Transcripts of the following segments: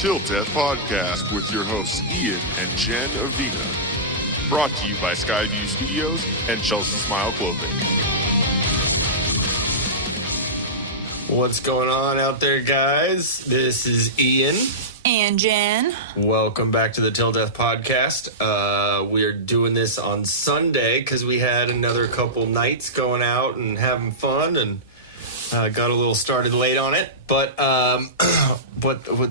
Till Death Podcast with your hosts Ian and Jen Avina. Brought to you by SKYVIEW Studios and Chelsea Smile Clothing. What's going on out there, guys? This is Ian. And Jen. Welcome back to the Till Death Podcast. We're doing this on Sunday because we had another couple nights going out and having fun and got a little started late on it. But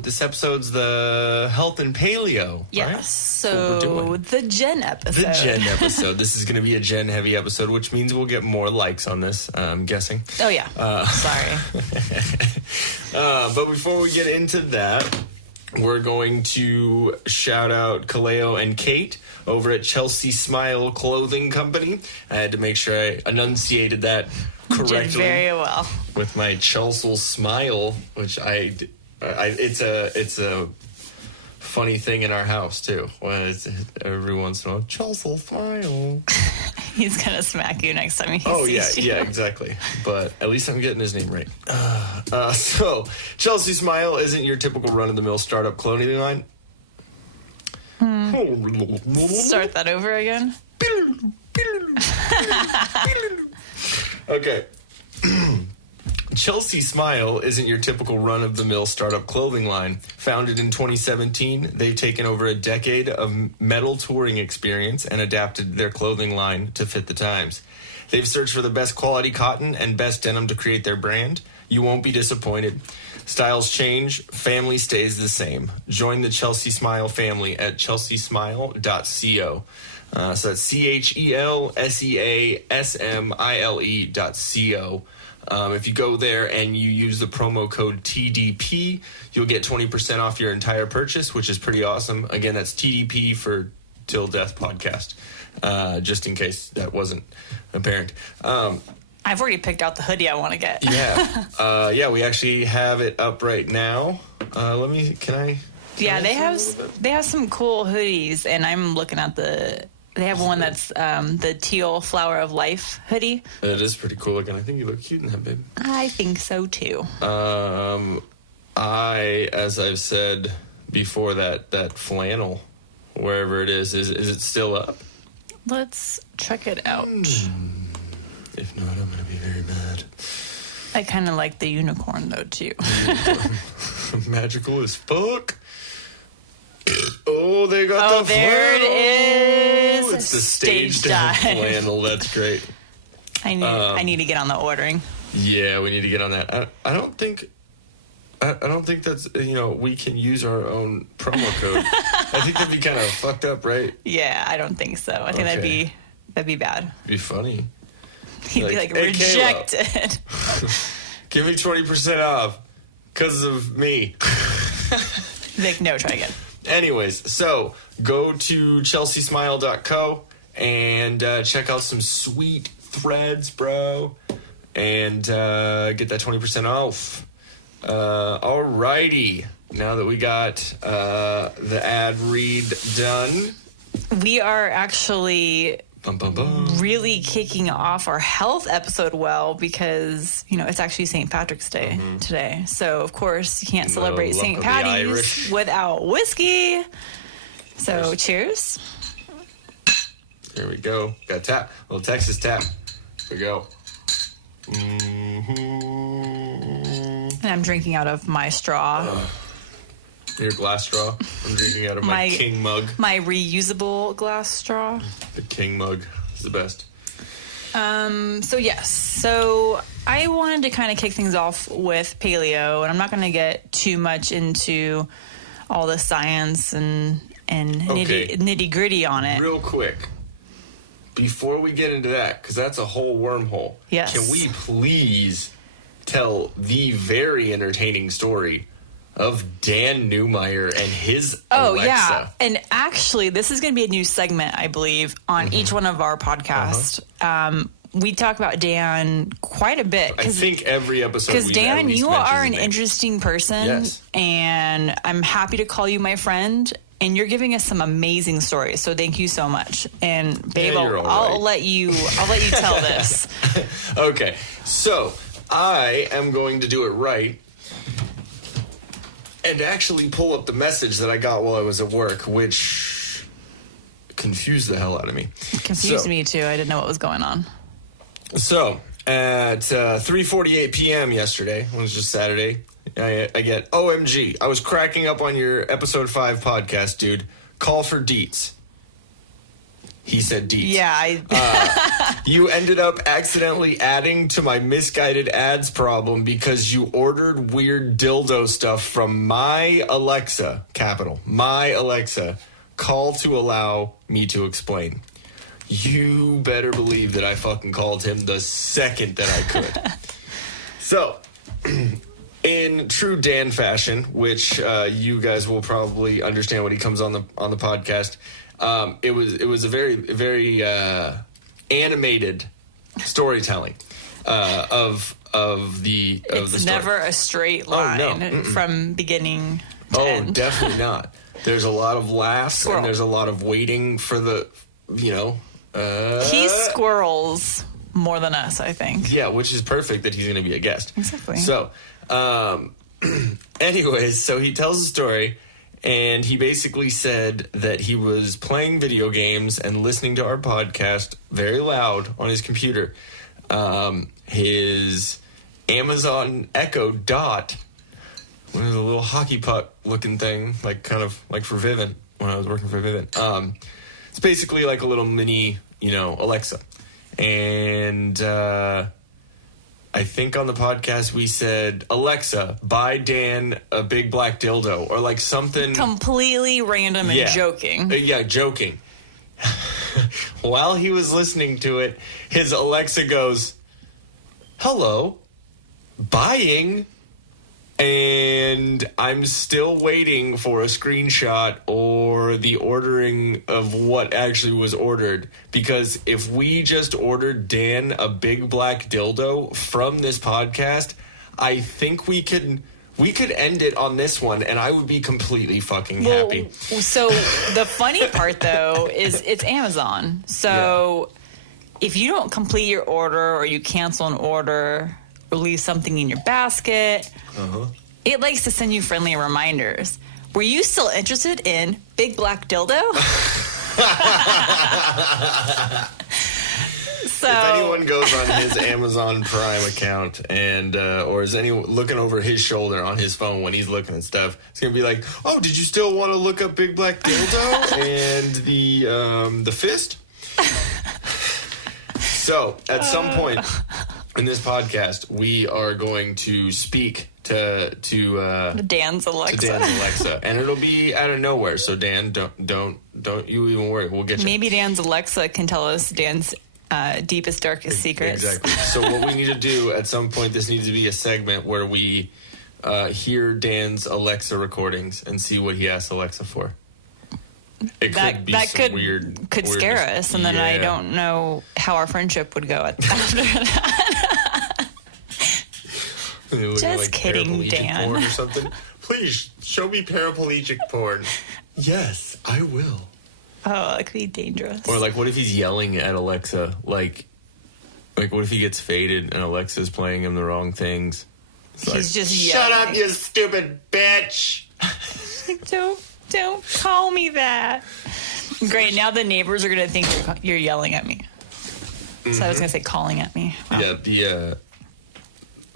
this episode's the health and paleo, Yes, right? so the Jen episode. The Jen episode. This is going to be a Jen heavy episode, which means we'll get more likes on this, I'm guessing. Oh, yeah. Sorry. But before we get into that, we're going to shout out Paleo and Kate over at Chelsea Smile Clothing Company. I had to make sure I enunciated that correctly. Did very well. With my Chelsea Smile, which it's a funny thing in our house too. It's every once in a while, Chelsea Smile. He's gonna smack you next time he sees you. Yeah, exactly. But at least I'm getting his name right. So, Chelsea Smile isn't your typical run-of-the-mill startup clothing line. Start that over again. Okay. Chelsea Smile isn't your typical run-of-the-mill startup clothing line. Founded in 2017, they've taken over a decade of metal touring experience and adapted their clothing line to fit the times. They've searched for the best quality cotton and best denim to create their brand. You won't be disappointed. Styles change, family stays the same. Join the Chelsea Smile family at chelseasmile.co. So that's CHELSEASMILE.co. If you go there and you use the promo code TDP, you'll get 20% off your entire purchase, which is pretty awesome. Again, that's TDP for Till Death Podcast, just in case that wasn't apparent. I've already picked out the hoodie I want to get. Yeah, we actually have it up right now. They have some cool hoodies, and I'm looking at they have one that's the teal Flower of Life hoodie. It is pretty cool looking. I think you look cute in that, babe. I think so, too. As I've said before, that flannel, wherever it is it still up? Let's check it out. If not, I'm going to be very mad. I kind of like the unicorn, though, too. Magical as fuck. Oh, they got the there flannel. It is. It's the stage dive flannel. That's great. I need to get on the ordering. Yeah, we need to get on that. I don't think that's, we can use our own promo code. I think that'd be kind of fucked up, right? Yeah, I don't think so. I think that'd be bad. Be funny. He'd be like, rejected. Give me 20% off because of me. Like, no, try again. Anyways, so go to chelseasmile.co and check out some sweet threads, bro, and get that 20% off. Alrighty. Now that we got the ad read done, we are actually really kicking off our health episode well because, it's actually St. Patrick's Day today. So, of course, you can't celebrate St. Patty's without whiskey. So, cheers. There we go. Got a tap. A little Texas tap. Here we go. And I'm drinking out of my straw. Your glass straw. I'm drinking out of my king mug. My reusable glass straw. The king mug is the best. So I wanted to kind of kick things off with paleo, and I'm not going to get too much into all the science and nitty gritty on it. Real quick, before we get into that, because that's a whole wormhole. Yes. Can we please tell the very entertaining story of Dan Newmeyer and his Alexa? Yeah. And actually, this is going to be a new segment, I believe, on each one of our podcasts. We talk about Dan quite a bit. I think every episode. Because Dan, you are an interesting person. Yes. And I'm happy to call you my friend. And you're giving us some amazing stories, so thank you so much. And babe, I'll let you tell this. Okay, so I am going to do it right. and actually pull up the message that I got while I was at work, which confused the hell out of me. It confused me too. I didn't know what was going on. So at 3:48 p.m. yesterday, it was just Saturday, I get, OMG, I was cracking up on your episode 5 podcast, dude. Call for deets. He said deets. Yeah, you ended up accidentally adding to my misguided ads problem because you ordered weird dildo stuff from my Alexa, capital, my Alexa, call to allow me to explain. You better believe that I fucking called him the second that I could. So, in true Dan fashion, which you guys will probably understand when he comes on the podcast, it was a very animated storytelling of the it's story. never a straight line from beginning to end. Definitely not. There's a lot of laughs and there's a lot of waiting for the, he squirrels more than us, I think. Yeah, which is perfect that he's going to be a guest. Exactly. So, anyways, so he tells a story, and he basically said that he was playing video games and listening to our podcast very loud on his computer. His Amazon Echo Dot, which is a little hockey puck looking thing, kind of like for Vivint, when I was working for Vivint. It's basically like a little mini, Alexa. And I think on the podcast we said, Alexa, buy Dan a big black dildo, or something completely random and joking. Joking. While he was listening to it, his Alexa goes, hello, buying. And I'm still waiting for a screenshot or the ordering of what actually was ordered. Because if we just ordered Dan a big black dildo from this podcast, I think we could end it on this one, and I would be completely fucking happy. So the funny part, though, is it's Amazon. So if you don't complete your order or you cancel an order or leave something in your basket, it likes to send you friendly reminders. Were you still interested in big black dildo? So, if anyone goes on his Amazon Prime account and or is anyone looking over his shoulder on his phone when he's looking at stuff, it's gonna be like, oh, did you still want to look up big black dildo and the fist? So at some point in this podcast, we are going to speak to Dan's Alexa, and it'll be out of nowhere. So Dan, don't you even worry. We'll get you. Maybe Dan's Alexa can tell us Dan's deepest, darkest secrets. Exactly. So what we need to do at some point, this needs to be a segment where we hear Dan's Alexa recordings and see what he asks Alexa for. It that could scare us, and then I don't know how our friendship would go after that. Just kidding, Dan. Porn or something. Please show me paraplegic porn. Yes, I will. Oh, that could be dangerous. Or what if he's yelling at Alexa? Like what if he gets faded and Alexa's playing him the wrong things? He's just shut yelling. up, you stupid bitch. Don't call me that. Great. Now the neighbors are gonna think you're yelling at me. So I was gonna say calling at me. Wow. Yeah.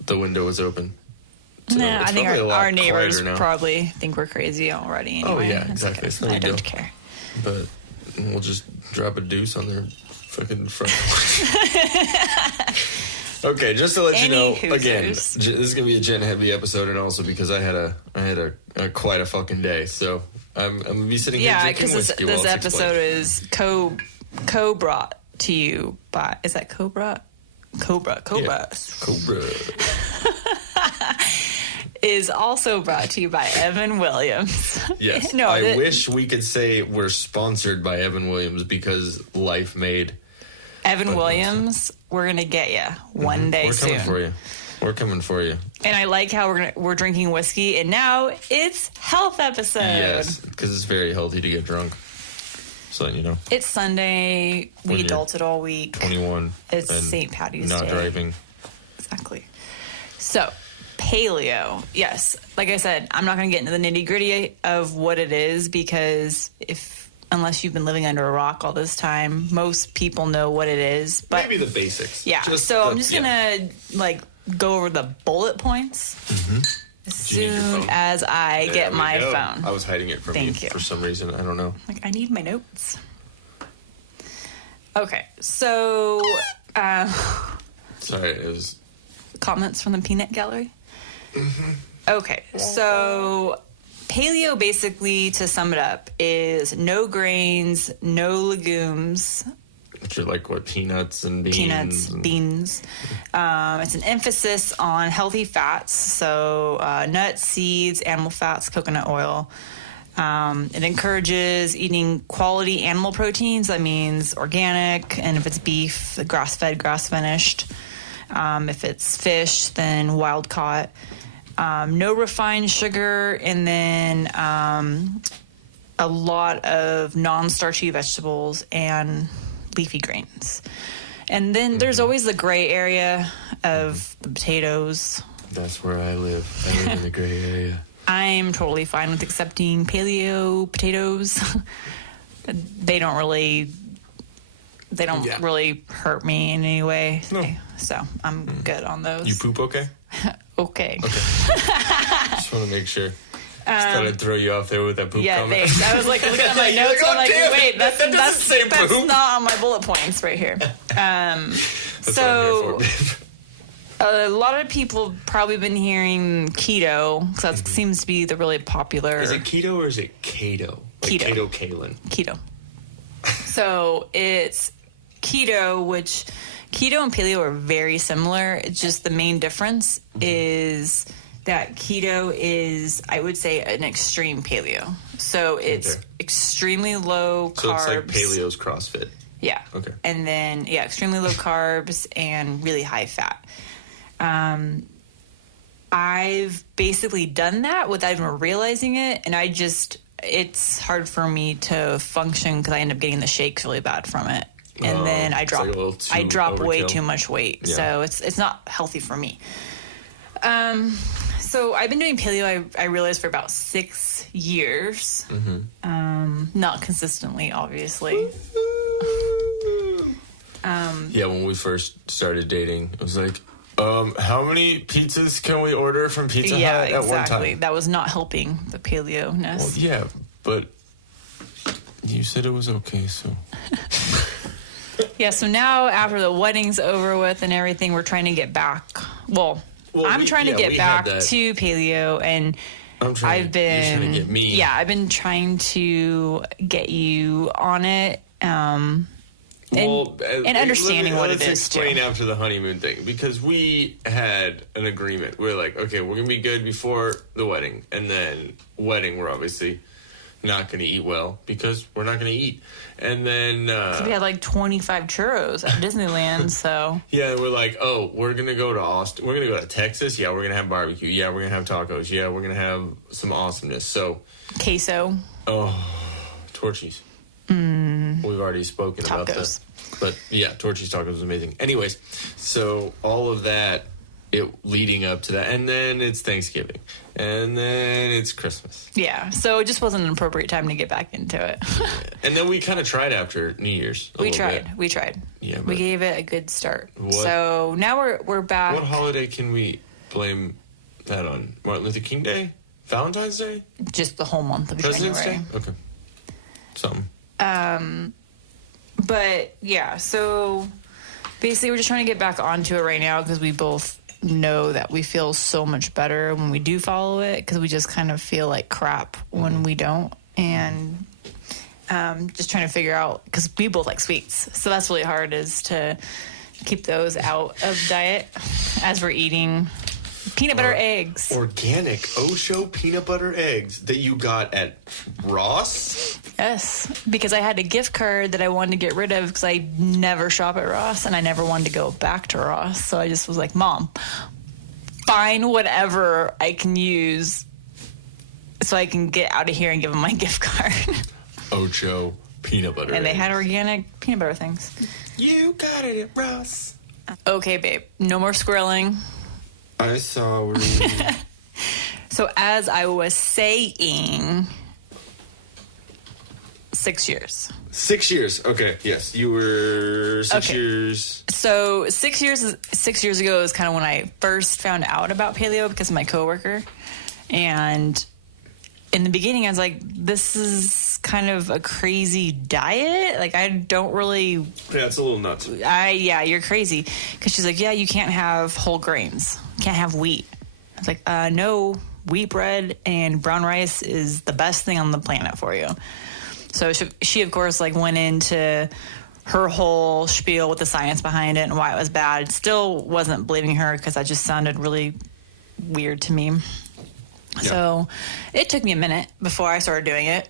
The window was open. So no, I think our neighbors probably think we're crazy already. Anyway. Oh yeah, exactly. Okay. I don't care. But we'll just drop a deuce on their fucking front. Okay, just to let you know, again, this is gonna be a gen-heavy episode, and also because I had a quite a fucking day, so I'm gonna be sitting here drinking whiskey. Yeah, because this episode is co-brought to you by. Is that Cobra? Cobra. Yeah. Cobra. Is also brought to you by Evan Williams. Yes. I wish we could say we're sponsored by Evan Williams because life made. Evan Williams, we're going to get you one day soon. We're coming for you. And I like how we're drinking whiskey, and now it's health episode. Yes, because it's very healthy to get drunk. So you know. It's Sunday. We adulted all week. 21. It's St. Patty's Day. Not driving. Exactly. So, Paleo, yes. Like I said, I'm not going to get into the nitty gritty of what it is because unless you've been living under a rock all this time, most people know what it is. But maybe the basics. Yeah. I'm just going to go over the bullet points as soon as I get my phone. I was hiding it from you for some reason. I don't know. I need my notes. Okay. So, sorry, it was comments from the peanut gallery. Okay, so paleo, basically, to sum it up, is no grains, no legumes. Which are like what, peanuts and beans? Beans. It's an emphasis on healthy fats, so nuts, seeds, animal fats, coconut oil. It encourages eating quality animal proteins. That means organic, and if it's beef, grass-fed, grass-finished. If it's fish, then wild-caught. No refined sugar, and then a lot of non-starchy vegetables and leafy grains. And then there's always the gray area of the potatoes. That's where I live. I live in the gray area. I'm totally fine with accepting paleo potatoes. They don't really hurt me in any way. No. So I'm good on those. You poop okay? Okay. Just want to make sure. Just thought I'd throw you off there with that poop comment. Thanks. I was looking at my notes. I'm wait, that's poop. not on my bullet points right here. That's what I'm here for. A lot of people probably been hearing keto because that seems to be the really popular. Is it keto or is it keto? Keto. Kato Kalin. Keto. So it's keto, which keto and paleo are very similar. It's just the main difference is that keto is, I would say, an extreme paleo. So it's extremely low carbs. So it's like paleo's CrossFit. Yeah. Okay. And then, extremely low carbs and really high fat. I've basically done that without even realizing it, and it's hard for me to function because I end up getting the shakes really bad from it. And then I drop way too much weight. Yeah. So it's not healthy for me. So I've been doing paleo, I realized, for about 6 years. Not consistently, obviously. When we first started dating, it was like, how many pizzas can we order from Pizza Hut at one time? That was not helping the paleo-ness. Well, yeah, but you said it was okay, so... So now after the wedding's over with and everything, we're trying to get back. I'm trying to get back to paleo, and I've been trying to get me. I've been trying to get you on it. And understanding what it is. Let's explain after the honeymoon thing, because we had an agreement. We're like, okay, we're gonna be good before the wedding, and then wedding we're obviously not gonna eat well because we're not gonna eat. And then we had like 25 churros at Disneyland, so we're like, oh, we're gonna go to Austin, we're gonna go to Texas, we're gonna have barbecue, we're gonna have tacos, we're gonna have some awesomeness. So queso, Torchy's. We've already spoken about that. But Torchy's tacos was amazing. Anyways, so all of that, leading up to that, and then it's Thanksgiving, and then it's Christmas. So it just wasn't an appropriate time to get back into it. And then we kind of tried after New Year's. We tried. Yeah, we gave it a good start. So now we're back. What holiday can we blame that on? Martin Luther King Day? Valentine's Day? Just the whole month of President's January. Day? Okay. Something. But so basically we're just trying to get back onto it right now because we both know that we feel so much better when we do follow it, because we just kind of feel like crap when we don't. And just trying to figure out, because we both like sweets, so that's really hard, is to keep those out of diet as we're eating peanut butter eggs. Organic Osho peanut butter eggs that you got at Ross? Yes, because I had a gift card that I wanted to get rid of because I never shop at Ross and I never wanted to go back to Ross. So I just was like, Mom, find whatever I can use so I can get out of here and give them my gift card. Ocho peanut butter and eggs. They had organic peanut butter things. You got it at Ross. Okay, babe. No more squirreling. I saw. So as I was saying, 6 years. 6 years. Okay. Yes, you were 6 years. So 6 years ago is kind of when I first found out about paleo because of my coworker. And in the beginning, I was like, this is kind of a crazy diet. Like, I don't really... Yeah, it's a little nuts. Yeah, you're crazy. Because she's like, yeah, you can't have whole grains. You can't have wheat. I was like, no, wheat bread and brown rice is the best thing on the planet for you. So she of course, like, went into her whole spiel with the science behind it and why it was bad. Still wasn't believing her because that just sounded really weird to me. Yeah. So it took me a minute before I started doing it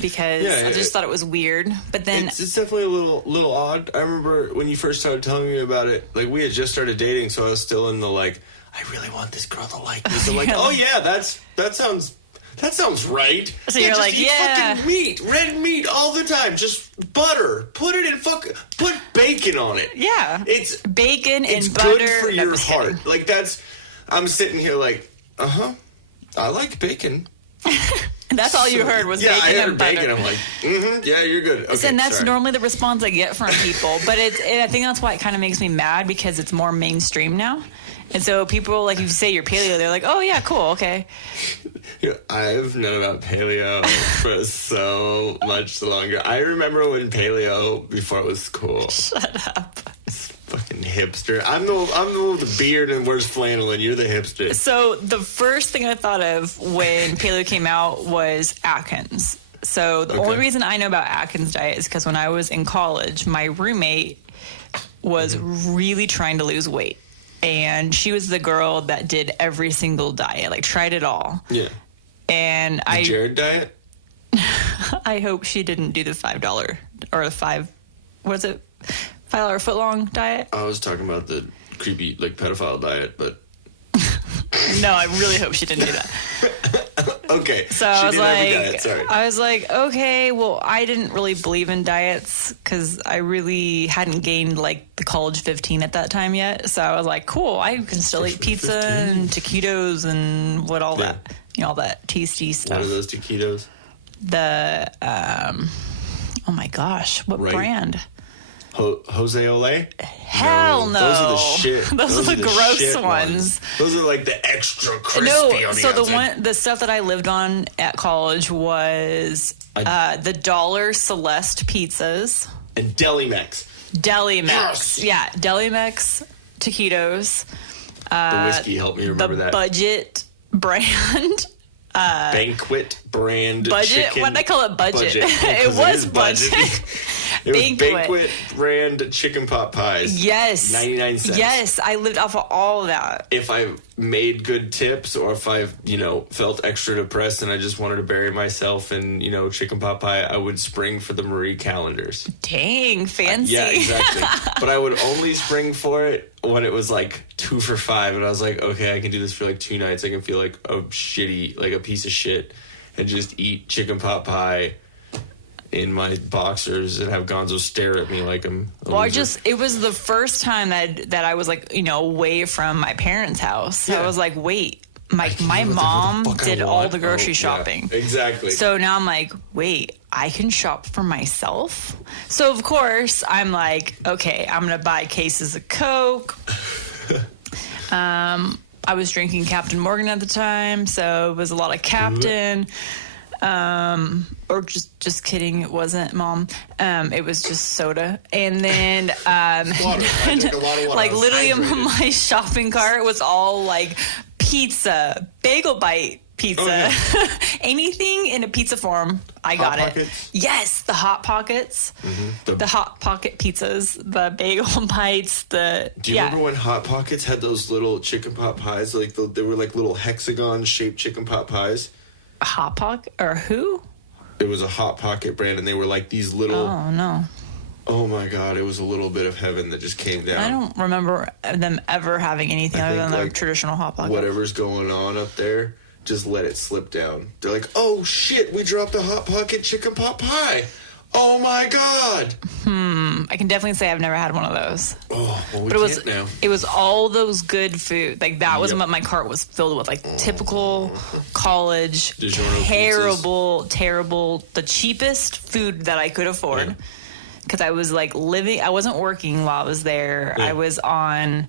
because I just thought it was weird. But then it's definitely a little odd. I remember when you first started telling me about it, like, we had just started dating, so I was still in the, like, I really want this girl to like me. So I'm like, oh yeah, that sounds right. So you're like, eat fucking meat, red meat all the time. Just butter. Put it in put bacon on it. Yeah. It's bacon it's and butter. Good for your heart. Like, I'm sitting here like, I like bacon. And that's all you heard was bacon and butter. Bacon. I'm like, yeah, you're good. Okay, and that's normally the response I get from people. But I think that's why it kind of makes me mad because it's more mainstream now. And so people, like, if you say you're paleo, they're like, oh, yeah, cool, okay. I've known about paleo for so much longer. I remember when paleo, before it was cool. Shut up. Fucking hipster. I'm the one with the beard and wears flannel, and you're the hipster. So the first thing I thought of when paleo came out was Atkins. So the only reason I know about Atkins diet is because when I was in college, my roommate was really trying to lose weight. And she was the girl that did every single diet, like, tried it all. Yeah. And the Jared diet? I hope she didn't do the $5 or the $5 footlong diet. I was talking about the creepy, like, pedophile diet, but... No, I really hope she didn't do that. Okay. So I was like, okay, well, I didn't really believe in diets because I really hadn't gained, like, the college 15 at that time yet. So I was like, cool, I can still eat pizza 15. And taquitos and all that tasty stuff. What are those taquitos? Oh my gosh, what brand? Jose Ole? Hell no. Those are the shit. Those are the gross ones. Those are like the extra crispy on the outside. The stuff that I lived on at college was the Dollar Celeste pizzas. And Deli-Mex. Yes. Yeah, Deli-Mex taquitos. The whiskey helped me remember that. The Budget brand. Banquet brand budget? chicken. Why'd they call it budget? It was budget. It was Banquet brand chicken pot pies. Yes. 99 cents. Yes, I lived off of all of that. If I made good tips or if I, felt extra depressed and I just wanted to bury myself in, chicken pot pie, I would spring for the Marie calendars. Dang, fancy. Yeah, exactly. But I would only spring for it when it was like 2 for $5. And I was like, okay, I can do this for like 2 nights. I can feel like a piece of shit and just eat chicken pot pie in my boxers and have Gonzo stare at me like I'm a loser. It was the first time that I was like, away from my parents' house. So I was like, wait, my mom did all the grocery shopping. Yeah, exactly. So now I'm like, wait, I can shop for myself? So of course I'm like, okay, I'm going to buy cases of Coke. I was drinking Captain Morgan at the time, so it was a lot of Captain. Or just kidding, it wasn't, Mom. It was just soda. And then water. I drink a lot of water. Like literally my shopping cart was all like pizza, bagel bite pizza, anything in a pizza form. I got it. Pockets? Yes, the Hot Pockets, the Hot Pocket pizzas, the bagel bites. Do you remember when Hot Pockets had those little chicken pot pies? Like they were like little hexagon shaped chicken pot pies. Hot Pocket or who? It was a Hot Pocket brand, and they were like these little. Oh no! Oh my God! It was a little bit of heaven that just came down. I don't remember them ever having anything other than the traditional Hot Pocket. Whatever's going on up there, just let it slip down. They're like, oh shit! We dropped a Hot Pocket chicken pot pie. Oh my God! I can definitely say I've never had one of those. Oh, well, we But can't now. it was all those good food. Like that was what my cart was filled with. Like typical college, terrible, the cheapest food that I could afford. Because I was like I wasn't working while I was there. Yeah. I was on,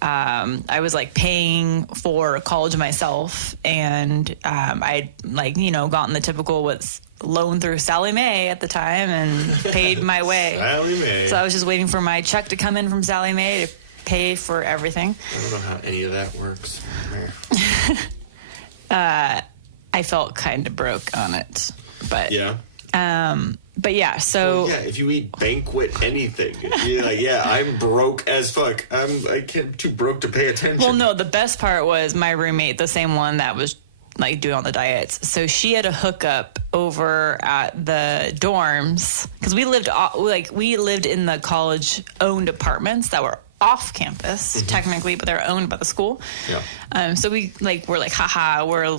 I was like paying for college myself. And I'd like, gotten the typical loan through Sallie Mae at the time and paid my way. Sallie Mae. So I was just waiting for my check to come in from Sallie Mae to pay for everything. I don't know how any of that works. I felt kind of broke on it, but yeah. But yeah, so well, yeah, if you eat banquet anything, you're like, yeah, I'm broke as fuck. I'm too broke to pay attention. Well, no, the best part was my roommate, the same one that was like doing all the diets. So she had a hookup over at the dorms because we lived in the college owned apartments that were off campus technically, but they're owned by the school. Yeah. So we're like, haha, we're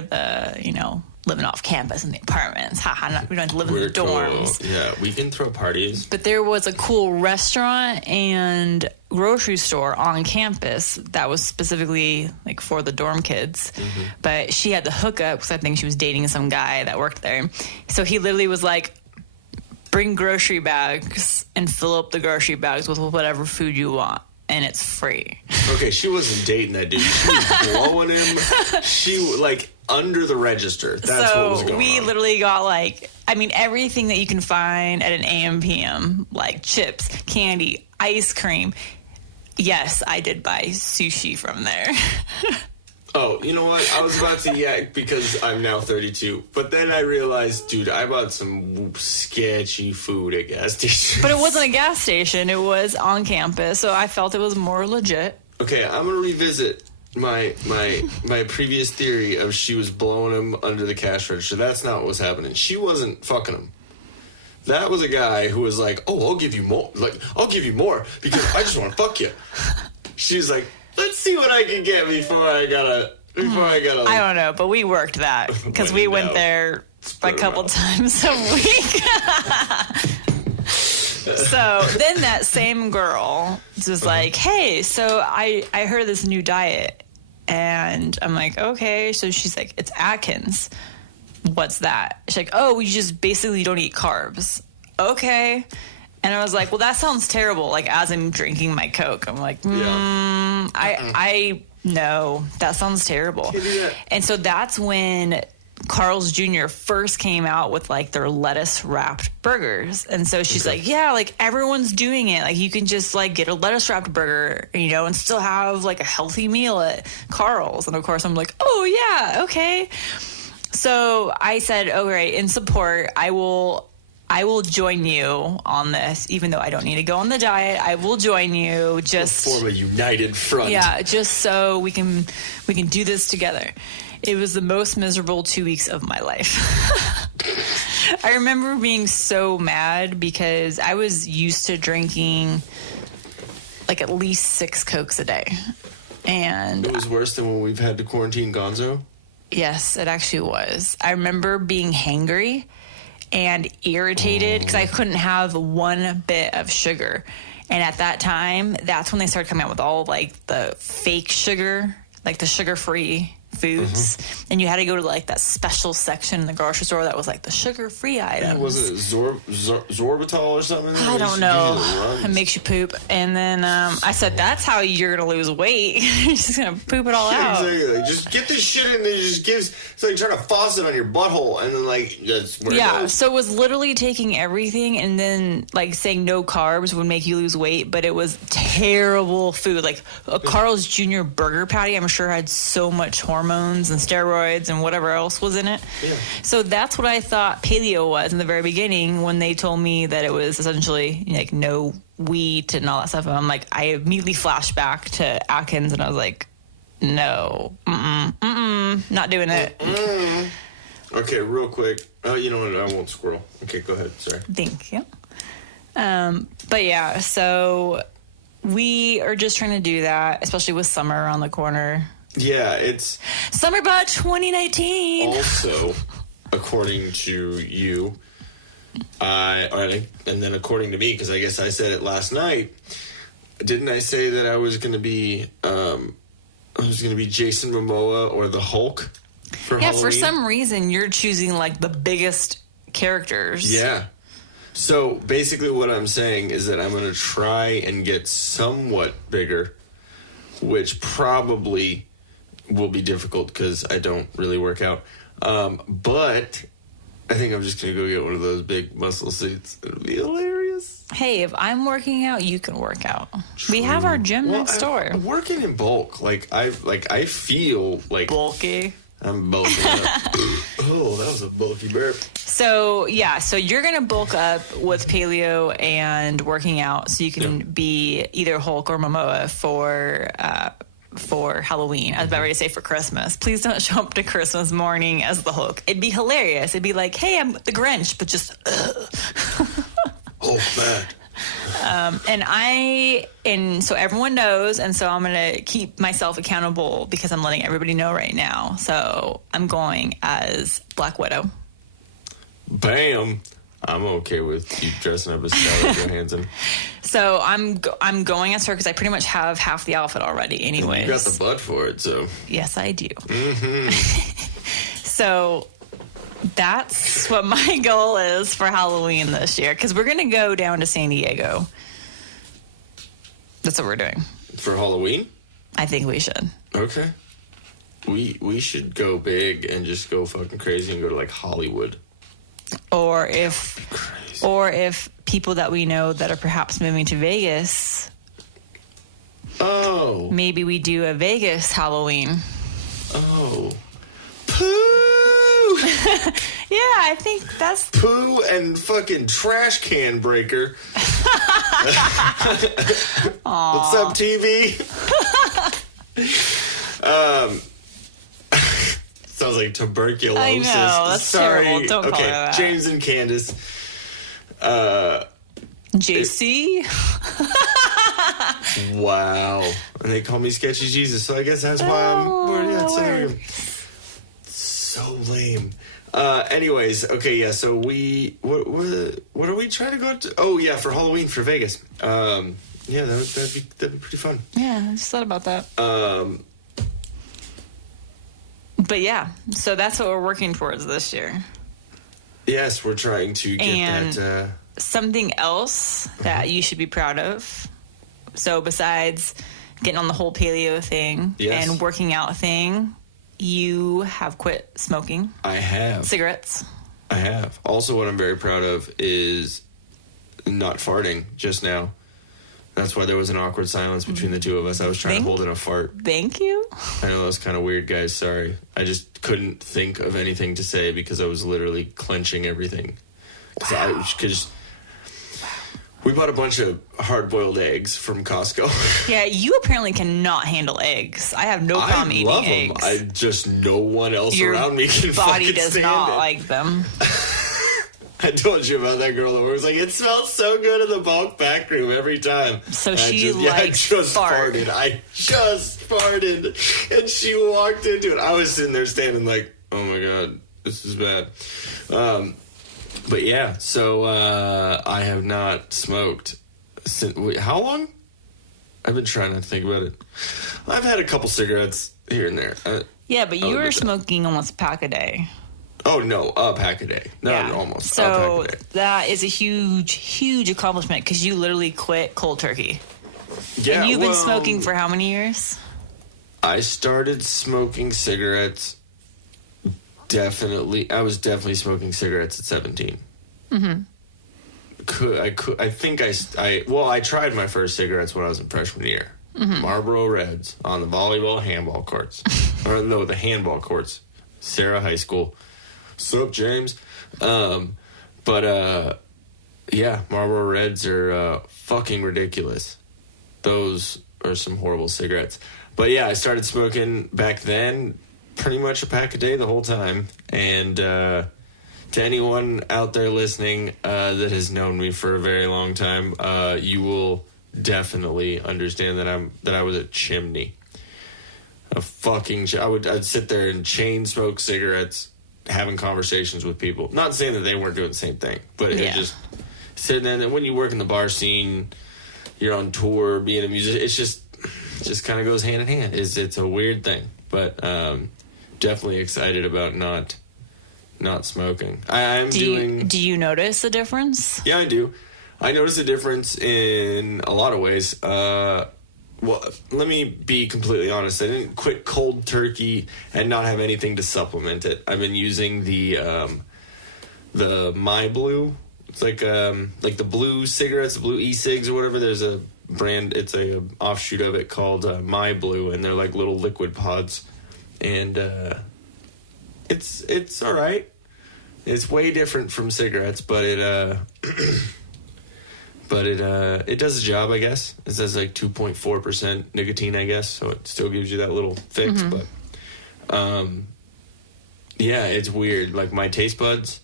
the living off campus in the apartments. Haha, we don't have to live in the dorms. Cool. Yeah, we can throw parties. But there was a cool restaurant and grocery store on campus that was specifically like for the dorm kids. But she had the hookup because I think she was dating some guy that worked there. So he literally was like, bring grocery bags and fill up the grocery bags with whatever food you want. And it's free. Okay, she wasn't dating that dude. She was blowing him. She, like, under the register. That's what was going on. So we literally got, everything that you can find at an AM PM. Like chips, candy, ice cream. Yes, I did buy sushi from there. Oh, you know what? I was about to because I'm now 32. But then I realized, dude, I bought some sketchy food at gas stations. But it wasn't a gas station. It was on campus. So I felt it was more legit. Okay, I'm going to revisit my previous theory of she was blowing him under the cash register. That's not what was happening. She wasn't fucking him. That was a guy who was like, oh, I'll give you more. Like, I'll give you more because I just want to fuck you. She's like, let's see what I can get before I gotta. I don't know, but we worked that because we went there a couple times a week. So then that same girl was like, hey, so I heard this new diet. And I'm like, okay. So she's like, it's Atkins. What's that? She's like, oh, we just basically don't eat carbs. Okay. And I was like, well, that sounds terrible. Like, as I'm drinking my Coke, I'm like, no, that sounds terrible. And so that's when Carl's Jr. first came out with like their lettuce wrapped burgers. And so she's like, yeah, like everyone's doing it. Like you can just like get a lettuce wrapped burger, and still have like a healthy meal at Carl's. And of course I'm like, oh yeah, okay. So I said, all right, in support, I will join you on this, even though I don't need to go on the diet. I will join you. Just form a united front. Yeah, just so we can do this together. It was the most miserable 2 weeks of my life. I remember being so mad because I was used to drinking like at least 6 Cokes a day. And it was worse than when we've had to quarantine Gonzo? Yes, it actually was. I remember being hangry and irritated because I couldn't have one bit of sugar. And at that time, that's when they started coming out with all like the fake sugar, like the sugar-free foods. And you had to go to like that special section in the grocery store that was like the sugar-free items. Yeah, was it Zorbital or something? I don't know. It makes you poop. And then I said, that's how you're going to lose weight. You're just going to poop it all out. Exactly. Just get this shit in there. It's like trying to faucet on your butthole. And then like, that's where it goes. So it was literally taking everything and then like saying no carbs would make you lose weight. But it was terrible food. Like a Carl's Jr. burger patty, I'm sure had so much hormones and steroids and whatever else was in it. Yeah. So that's what I thought paleo was in the very beginning when they told me that it was essentially like no wheat and all that stuff. And I'm like, I immediately flashed back to Atkins and I was like, no, not doing it. Okay, real quick. You know what? I won't squirrel. Okay, go ahead. Sorry. Thank you. But yeah, so we are just trying to do that, especially with summer around the corner. Yeah, it's Summer Butt 2019. Also, according to you, And then according to me, because I guess I said it last night, didn't I say that I was going to be Jason Momoa or the Hulk for Halloween? For some reason you're choosing like the biggest characters. Yeah. So basically what I'm saying is that I'm going to try and get somewhat bigger, which probably will be difficult because I don't really work out. But I think I'm just going to go get one of those big muscle suits. It'll be hilarious. Hey, if I'm working out, you can work out. True. We have our gym next door. I'm working in bulk. I feel like bulky. I'm bulking up. Oh, that was a bulky burp. So you're going to bulk up with paleo and working out so you can be either Hulk or Momoa for Halloween. I was about ready to say for Christmas. Please don't show up to Christmas morning as the Hulk. It'd be hilarious. It'd be like, hey, I'm the Grinch, but just... Oh, man. And so everyone knows, and so I'm going to keep myself accountable because I'm letting everybody know right now. So I'm going as Black Widow. Bam. I'm okay with you dressing up as Scarlett Johansson. So I'm going as her because I pretty much have half the outfit already anyways. You got the butt for it, so. Yes, I do. Mm-hmm. So that's what my goal is for Halloween this year because we're going to go down to San Diego. That's what we're doing. For Halloween? I think we should. Okay. We should go big and just go fucking crazy and go to like Hollywood. Or if people that we know that are perhaps moving to Vegas. Oh. Maybe we do a Vegas Halloween. Oh. Pooh! Yeah, I think that's... Pooh and fucking trash can breaker. What's up, TV? Sounds like tuberculosis. I know, that's terrible. Don't call her that. James and Candace. JC? Wow. And they call me Sketchy Jesus, so I guess that's why I'm already at Sam. So lame. Anyways, okay, yeah, so what are we trying to go to? Oh, yeah, for Halloween for Vegas. Yeah, that'd be pretty fun. Yeah, I just thought about that. But yeah, so that's what we're working towards this year. Yes, we're trying to get that. Something else that you should be proud of. So besides getting on the whole paleo thing and working out thing, you have quit smoking. I have. Cigarettes. I have. Also, what I'm very proud of is not farting just now. That's why there was an awkward silence between the two of us. I was trying to hold in a fart. Thank you. I know that was kind of weird, guys. Sorry. I just couldn't think of anything to say because I was literally clenching everything. Because we bought a bunch of hard-boiled eggs from Costco. Yeah, you apparently cannot handle eggs. I have no problem eating eggs. I just no one else around me can body fucking does stand not it. like them. I told you about that girl that was like, it smells so good in the bulk back room every time. So and she I just farted. And she walked into it. I was sitting there standing like, oh my God, this is bad. But yeah, so I have not smoked since, how long? I've been trying to think about it. I've had a couple cigarettes here and there. Yeah, but you were smoking almost a pack a day. Oh, no, a pack a day. Not almost. So a pack a day. that is a huge, huge accomplishment because you literally quit cold turkey. Yeah, and you've been smoking for how many years? I started smoking cigarettes. I was definitely smoking cigarettes at 17. Mm-hmm. I tried my first cigarettes when I was in freshman year. Mm-hmm. Marlboro Reds on the volleyball handball courts. Or no, the handball courts. Sarah High School. Sup, James? Yeah, Marlboro Reds are fucking ridiculous. Those are some horrible cigarettes. But yeah, I started smoking back then, pretty much a pack a day the whole time. And to anyone out there listening that has known me for a very long time, you will definitely understand that I was a chimney. I'd sit there and chain smoke cigarettes having conversations with people. Not saying that they weren't doing the same thing, but it just sitting there. And when you work in the bar scene, you're on tour, being a musician, it just kind of goes hand in hand. It's a weird thing, but definitely excited about not smoking. Do you notice a difference? Yeah, I do. I notice a difference in a lot of ways. Well, let me be completely honest. I didn't quit cold turkey and not have anything to supplement it. I've been using the My Blue. It's like the blue cigarettes, the blue e-cigs or whatever. There's a brand. It's a offshoot of it called My Blue, and they're like little liquid pods, and it's all right. It's way different from cigarettes, but it does the job, I guess. It says like 2.4% nicotine, I guess, so it still gives you that little fix. But yeah, it's weird. Like my taste buds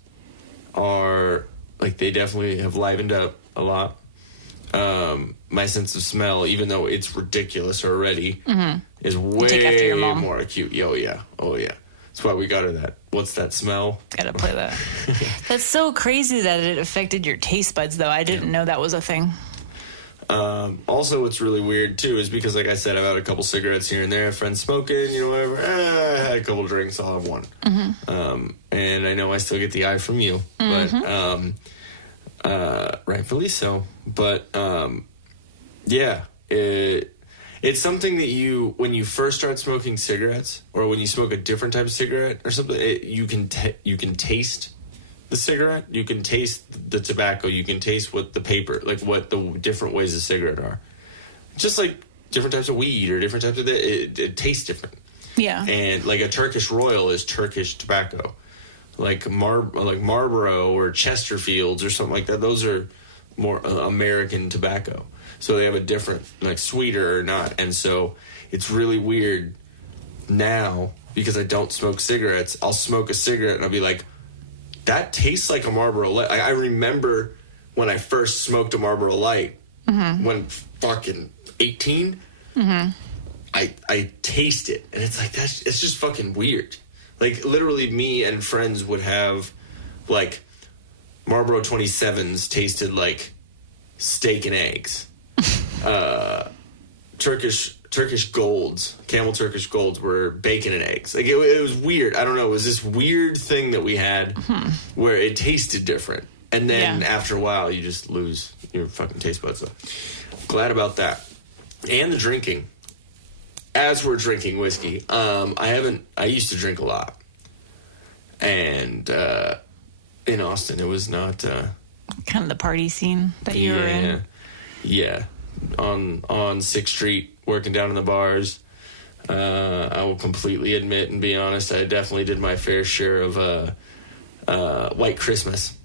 are like, they definitely have livened up a lot. My sense of smell, even though it's ridiculous already, is way more acute. Oh yeah. That's why we got her that. What's that smell? Gotta play that. That's so crazy that it affected your taste buds, though. I didn't know that was a thing. Also, what's really weird, too, is because, like I said, I've had a couple cigarettes here and there. Friends smoking, whatever. I had a couple drinks. I'll have one. And I know I still get the eye from you. But rightfully so. But, yeah. It's something that when you first start smoking cigarettes, or when you smoke a different type of cigarette or something, you can taste the cigarette, you can taste the tobacco, you can taste what the paper, like what the different ways a cigarette are. Just like different types of weed or different types of it tastes different. Yeah. And like a Turkish Royal is Turkish tobacco. Like Marlboro or Chesterfields or something like that, those are more American tobacco. So they have a different, like, sweeter or not. And so it's really weird now, because I don't smoke cigarettes. I'll smoke a cigarette and I'll be like, that tastes like a Marlboro Light. I remember when I first smoked a Marlboro Light, when fucking 18, I taste it. And it's like, it's just fucking weird. Like, literally me and friends would have, like, Marlboro 27s tasted like steak and eggs. Turkish Golds, Camel Turkish Golds were bacon and eggs. Like it was weird. I don't know. It was this weird thing that we had where it tasted different. And then after a while, you just lose your fucking taste buds. So glad about that. And the drinking. As we're drinking whiskey, I used to drink a lot. And in Austin, it was not kind of the party scene that you were in. Yeah. On 6th Street, working down in the bars. I will completely admit and be honest, I definitely did my fair share of White Christmas.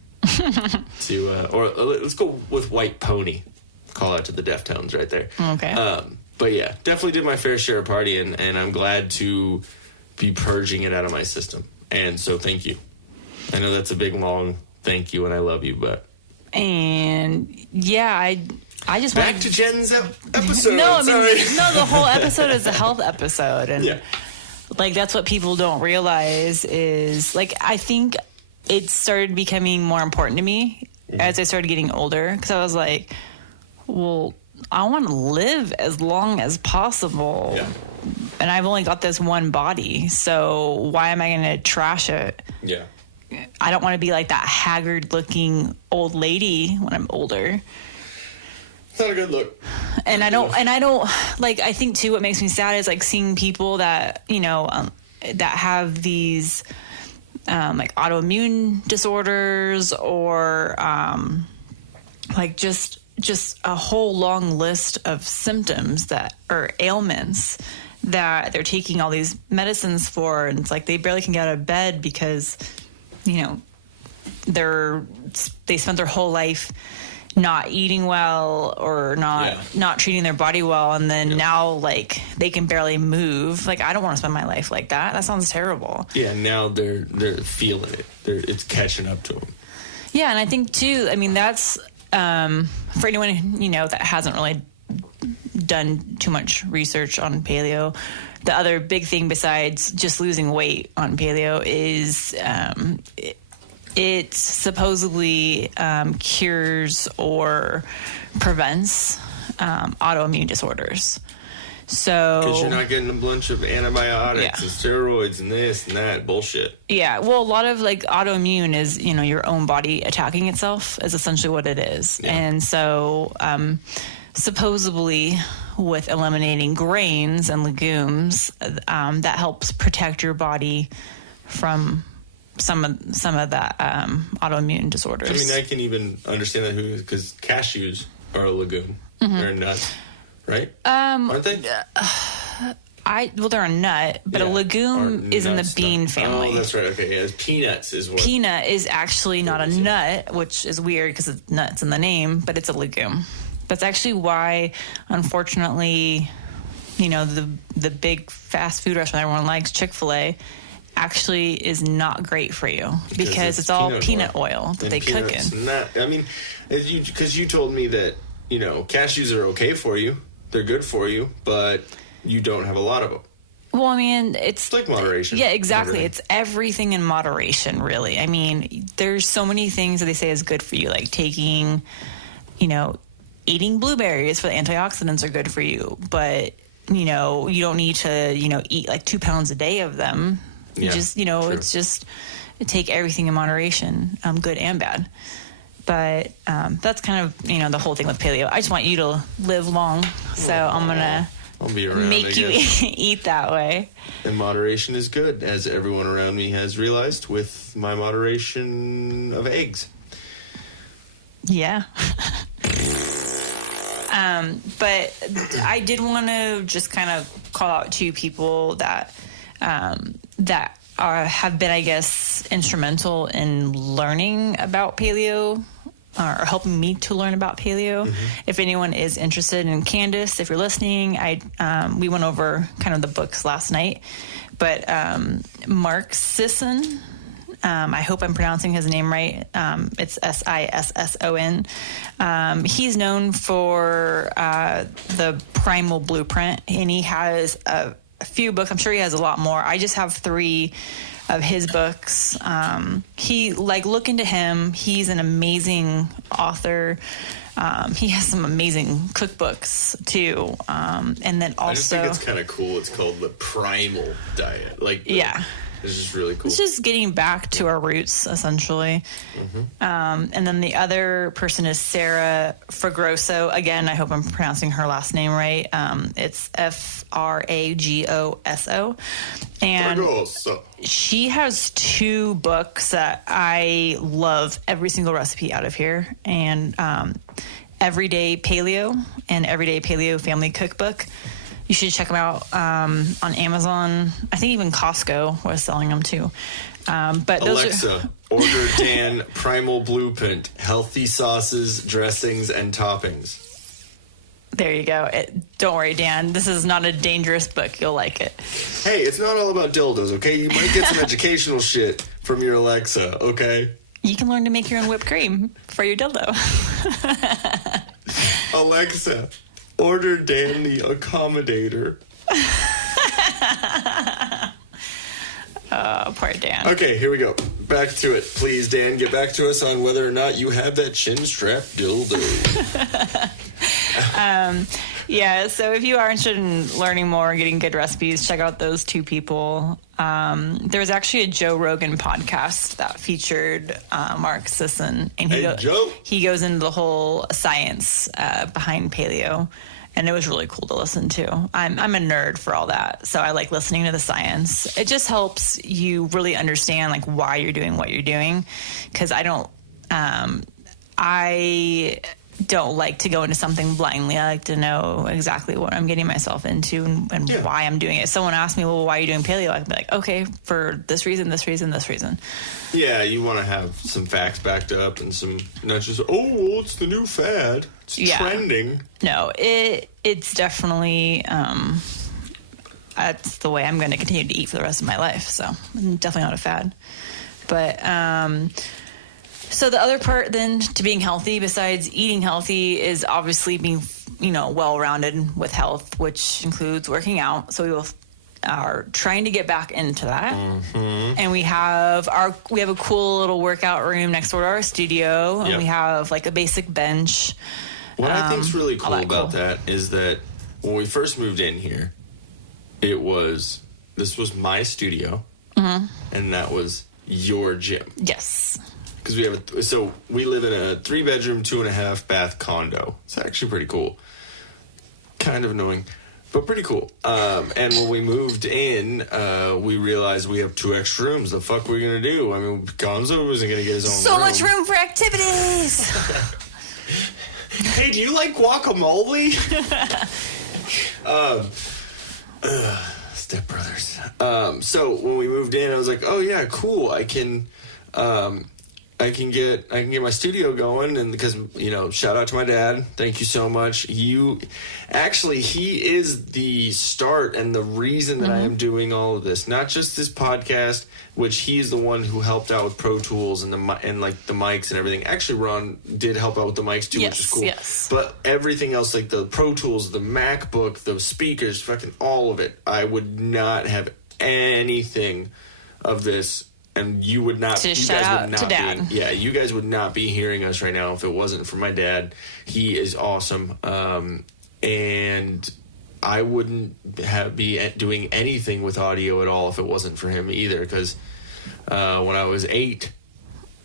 Or let's go with White Pony. Call out to the Deftones right there. Okay. But yeah, definitely did my fair share of partying, and I'm glad to be purging it out of my system. And so thank you. I know that's a big, long thank you, and I love you, but... And yeah, I just back to Jen's episode. No, the whole episode is a health episode, and like that's what people don't realize is like I think it started becoming more important to me as I started getting older, because I was like, well, I want to live as long as possible, and I've only got this one body, so why am I going to trash it? Yeah. I don't want to be like that haggard-looking old lady when I'm older. It's not a good look. And I don't like, I think too, what makes me sad is like seeing people that, that have these, like autoimmune disorders or, like just a whole long list of symptoms that are ailments that they're taking all these medicines for. And it's like, they barely can get out of bed because, they spent their whole life not eating well or not treating their body well, and then now like they can barely move. Like I don't want to spend my life like that. That sounds terrible. Yeah, now they're feeling it. It's catching up to them. Yeah, and I think too, I mean, that's for anyone that hasn't really done too much research on paleo. The other big thing besides just losing weight on paleo is it supposedly cures or prevents autoimmune disorders. So because you're not getting a bunch of antibiotics and steroids and this and that bullshit. Yeah, well, a lot of like autoimmune is, you know, your own body attacking itself is essentially what it is. Yeah. And so supposedly with eliminating grains and legumes, that helps protect your body from some of that autoimmune disorders. I mean, I can even understand that because cashews are a legume. Mm-hmm. They're a nut, right? Aren't they? They're a nut, but a legume is in the bean family. Oh, that's right. Okay, yeah, peanuts is one. Peanut is actually not a nut, which is weird because it's nuts in the name, but it's a legume. That's actually why, unfortunately, you know, the big fast food restaurant everyone likes, Chick-fil-A, actually is not great for you because it's all peanut oil that they cook in. I mean, because you told me that, you know, cashews are okay for you. They're good for you, but you don't have a lot of them. Well, I mean, it's like moderation. Yeah, exactly. It's everything in moderation, really. I mean, there's so many things that they say is good for you, like taking, you know, eating blueberries for the antioxidants are good for you, but, you know, you don't need to, you know, eat like 2 pounds a day of them. You just, you know, true. It's just take everything in moderation, good and bad. But that's kind of, you know, the whole thing with paleo. I just want you to live long, so I'm going to make you eat that way. And moderation is good, as everyone around me has realized with my moderation of eggs. Yeah. But I did want to just kind of call out to people that have been, I guess, instrumental in learning about paleo or helping me to learn about paleo. Mm-hmm. If anyone is interested in Candace, if you're listening, we went over kind of the books last night, but Mark Sisson, I hope I'm pronouncing his name right. It's Sisson. He's known for the Primal Blueprint, and he has a few books. I'm sure he has a lot more. I just have 3 of his books. Look into him. He's an amazing author. He has some amazing cookbooks too. And then also, I just think it's kind of cool. It's called the Primal Diet. It's just really cool. It's just getting back to our roots, essentially. Mm-hmm. And then the other person is Sarah Fragoso. Again, I hope I'm pronouncing her last name right. It's Fragoso. And Fragoso. She has 2 books that I love every single recipe out of here. And Everyday Paleo and Everyday Paleo Family Cookbook. You should check them out on Amazon. I think even Costco was selling them too. But Alexa, order Dan Primal Blueprint, healthy sauces, dressings, and toppings. There you go. Don't worry, Dan. This is not a dangerous book. You'll like it. Hey, it's not all about dildos, okay? You might get some educational shit from your Alexa, okay? You can learn to make your own whipped cream for your dildo. Alexa, order Dan the accommodator. Oh, poor Dan. Okay, here we go. Back to it. Please, Dan, get back to us on whether or not you have that chin strap dildo. Yeah, so if you are interested in learning more and getting good recipes, check out those 2 people. There was actually a Joe Rogan podcast that featured Mark Sisson, and he goes into the whole science behind paleo, and it was really cool to listen to. I'm a nerd for all that, so I like listening to the science. It just helps you really understand like why you're doing what you're doing, because I don't like to go into something blindly. I like to know exactly what I'm getting myself into and why I'm doing it. If someone asks me, well, why are you doing paleo? I can be like, okay, for this reason, this reason, this reason. Yeah, you want to have some facts backed up and some, not just, it's the new fad. It's trending. No, it's definitely, that's the way I'm going to continue to eat for the rest of my life. So I'm definitely not a fad. But, so the other part then to being healthy, besides eating healthy, is obviously being well-rounded with health, which includes working out. So we are trying to get back into that. And we have a cool little workout room next door to our studio, and we have like a basic bench. What I think's really cool about that is that when we first moved in here, this was my studio, and that was your gym. Yes. Because we live in a 3-bedroom, 2.5 bath condo. It's actually pretty cool. Kind of annoying, but pretty cool. And when we moved in, we realized we have 2 extra rooms. The fuck were we gonna do? I mean, Gonzo wasn't gonna get his own room. So much room for activities. Hey, do you like guacamole? Step Brothers. So when we moved in, I was like, oh yeah, cool. I can get my studio going, and because shout out to my dad. Thank you so much. He is the start and the reason that I am doing all of this. Not just this podcast, which he's the one who helped out with Pro Tools and the mics and everything. Actually, Ron did help out with the mics too, which is cool. Yes. But everything else, like the Pro Tools, the MacBook, the speakers, fucking all of it. I would not have anything of this. And you would not. You guys would not be hearing us right now if it wasn't for my dad. He is awesome, and I wouldn't be doing anything with audio at all if it wasn't for him either. Because when I was 8,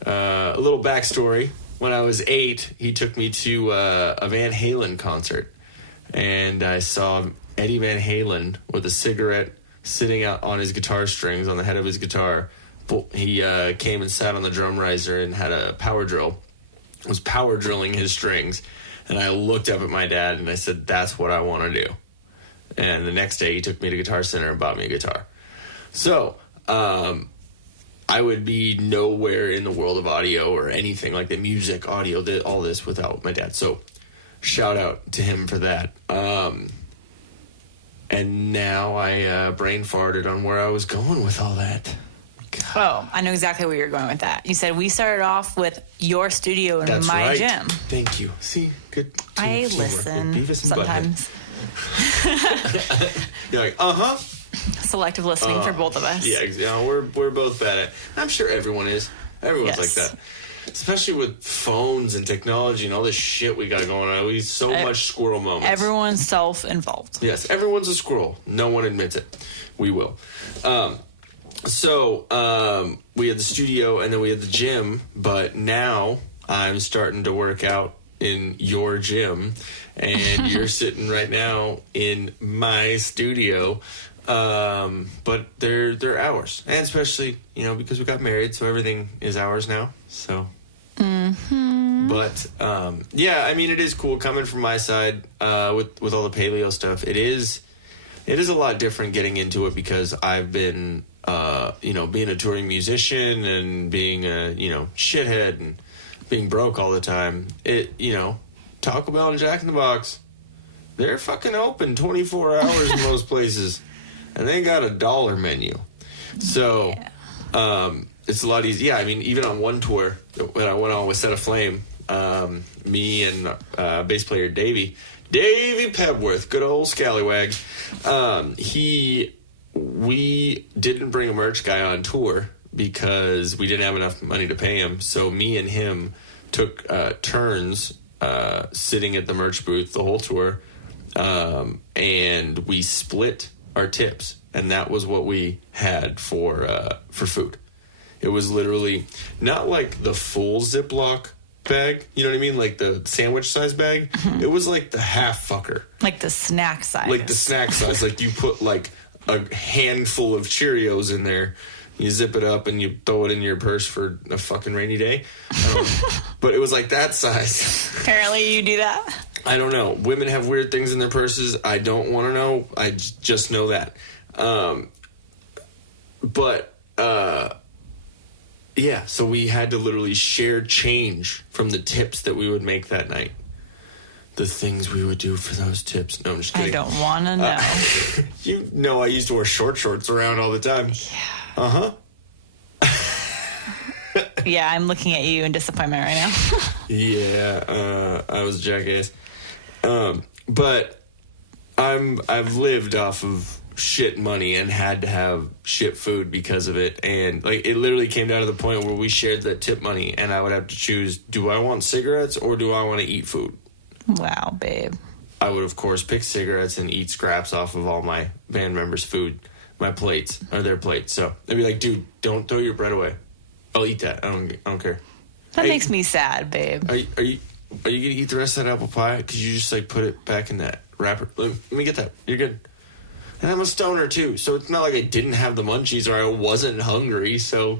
a little backstory: when I was 8, he took me to a Van Halen concert, and I saw Eddie Van Halen with a cigarette sitting out on his guitar strings on the head of his guitar. He came and sat on the drum riser and had a power drill, was power drilling his strings. And I looked up at my dad and I said, that's what I want to do. And the next day he took me to Guitar Center and bought me a guitar. So I would be nowhere in the world of audio or anything like the music, audio, all this without my dad. So shout out to him for that. And now I brain farted on where I was going with all that. God. Oh, I know exactly where you're going with that. You said we started off with your studio and my gym. Thank you. See, good. I listen sometimes. You're like, Selective listening for both of us. Yeah, we're both bad at it. I'm sure everyone is. Everyone's like that. Especially with phones and technology and all this shit we got going on. We have so much squirrel moments. Everyone's self-involved. Yes, everyone's a squirrel. No one admits it. We will. So we had the studio and then we had the gym, but now I'm starting to work out in your gym, and you're sitting right now in my studio. But they're ours, and especially because we got married, so everything is ours now. So, but I mean, it is cool coming from my side with all the paleo stuff. It is a lot different getting into it because I've been. Being a touring musician and being a, shithead and being broke all the time. Taco Bell and Jack in the Box, they're fucking open 24 hours in most places. And they got a $1 menu. So, it's a lot easier. Yeah, I mean, even on one tour, when I went on with Set Aflame, me and bass player Davey Pebworth, good old scallywag, we didn't bring a merch guy on tour because we didn't have enough money to pay him. So me and him took turns sitting at the merch booth the whole tour, and we split our tips, and that was what we had for food. It was literally not like the full Ziploc bag, you know what I mean? Like the sandwich size bag. Mm-hmm. It was like the half fucker. Like the snack size. Like you put like a handful of Cheerios in there, you zip it up and you throw it in your purse for a fucking rainy day. But it was like that size. Apparently you do that. I don't know. Women have weird things in their purses. I don't want to know. I just know that. So we had to literally share change from the tips that we would make that night. The things we would do for those tips. No, I'm just kidding. I don't want to know. You know I used to wear short shorts around all the time. Yeah. Yeah, I'm looking at you in disappointment right now. Yeah, I was a jackass. But I've lived off of shit money and had to have shit food because of it, and like it literally came down to the point where we shared the tip money and I would have to choose, do I want cigarettes or do I want to eat food? Wow, babe. I would of course pick cigarettes and eat scraps off of all my band members' food, my plates or their plates. So I'd be like, dude, don't throw your bread away. I'll eat that. I don't care. That makes me sad, babe. Are you gonna eat the rest of that apple pie? Because you just like put it back in that wrapper. Let me get that. You're good. And I'm a stoner too, so it's not like I didn't have the munchies or I wasn't hungry. So,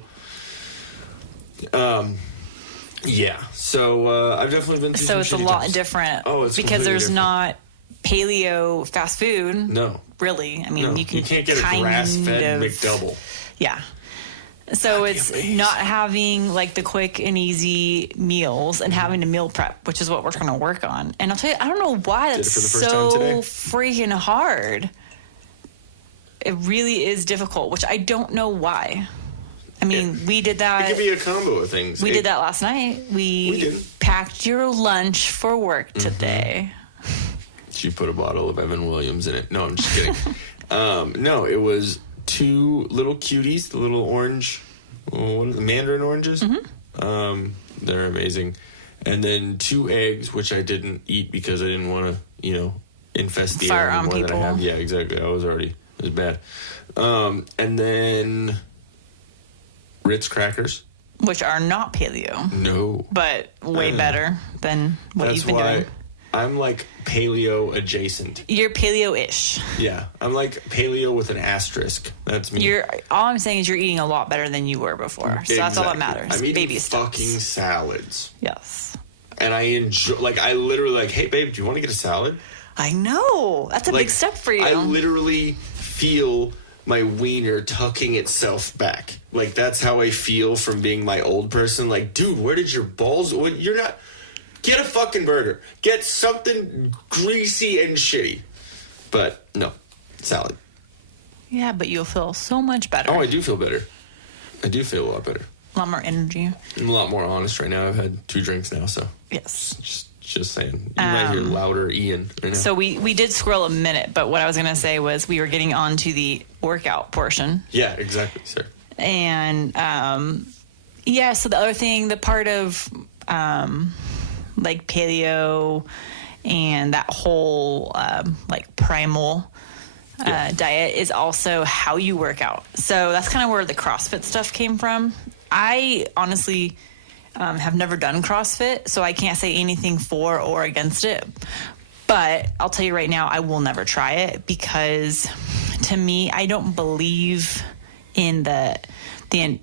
yeah. So I've definitely been through. So some it's a shitty lot times. different. Oh, it's because there's different. Not paleo fast food. No, really. I mean, no. you can't get a grass-fed McDouble. Yeah. So it's not having like the quick and easy meals and having to meal prep, which is what we're going to work on. And I'll tell you, I don't know why that's so freaking hard. It really is difficult, which I don't know why. I mean, we did that. It could be a combo of things. We did that last night. We packed your lunch for work today. She put a bottle of Evan Williams in it. No, I'm just kidding. No, it was 2 little cuties, the little orange, what are the mandarin oranges? They're amazing. And then 2 eggs, which I didn't eat because I didn't want to, infest the air on more people. than I have. Yeah, exactly. It was bad. And then Ritz crackers. Which are not paleo. No. But way better than what you've been doing. I'm like paleo adjacent. You're paleo-ish. Yeah, I'm like paleo with an asterisk. That's me. All I'm saying is you're eating a lot better than you were before. So that's all that matters. I'm eating Baby steps. fucking salads. Yes. And I enjoy, I literally hey babe, do you want to get a salad? I know. That's a big step for you. I literally feel my wiener tucking itself back. Like that's how I feel from being my old person. Like, dude, where did your balls? You're not. Get a fucking burger. Get something greasy and shitty. But no, salad. Yeah, but you'll feel so much better. Oh, I do feel better. I do feel a lot better. A lot more energy. I'm a lot more honest right now. I've had 2 drinks now, so. Yes. Just saying. You might hear louder Ian right now. So we did squirrel a minute, but what I was going to say was we were getting on to the workout portion. Yeah, exactly, sir. And, so the other thing, the part of... like paleo and that whole like primal diet is also how you work out. So that's kind of where the CrossFit stuff came from. I honestly have never done CrossFit, so I can't say anything for or against it. But I'll tell you right now, I will never try it because to me, I don't believe in the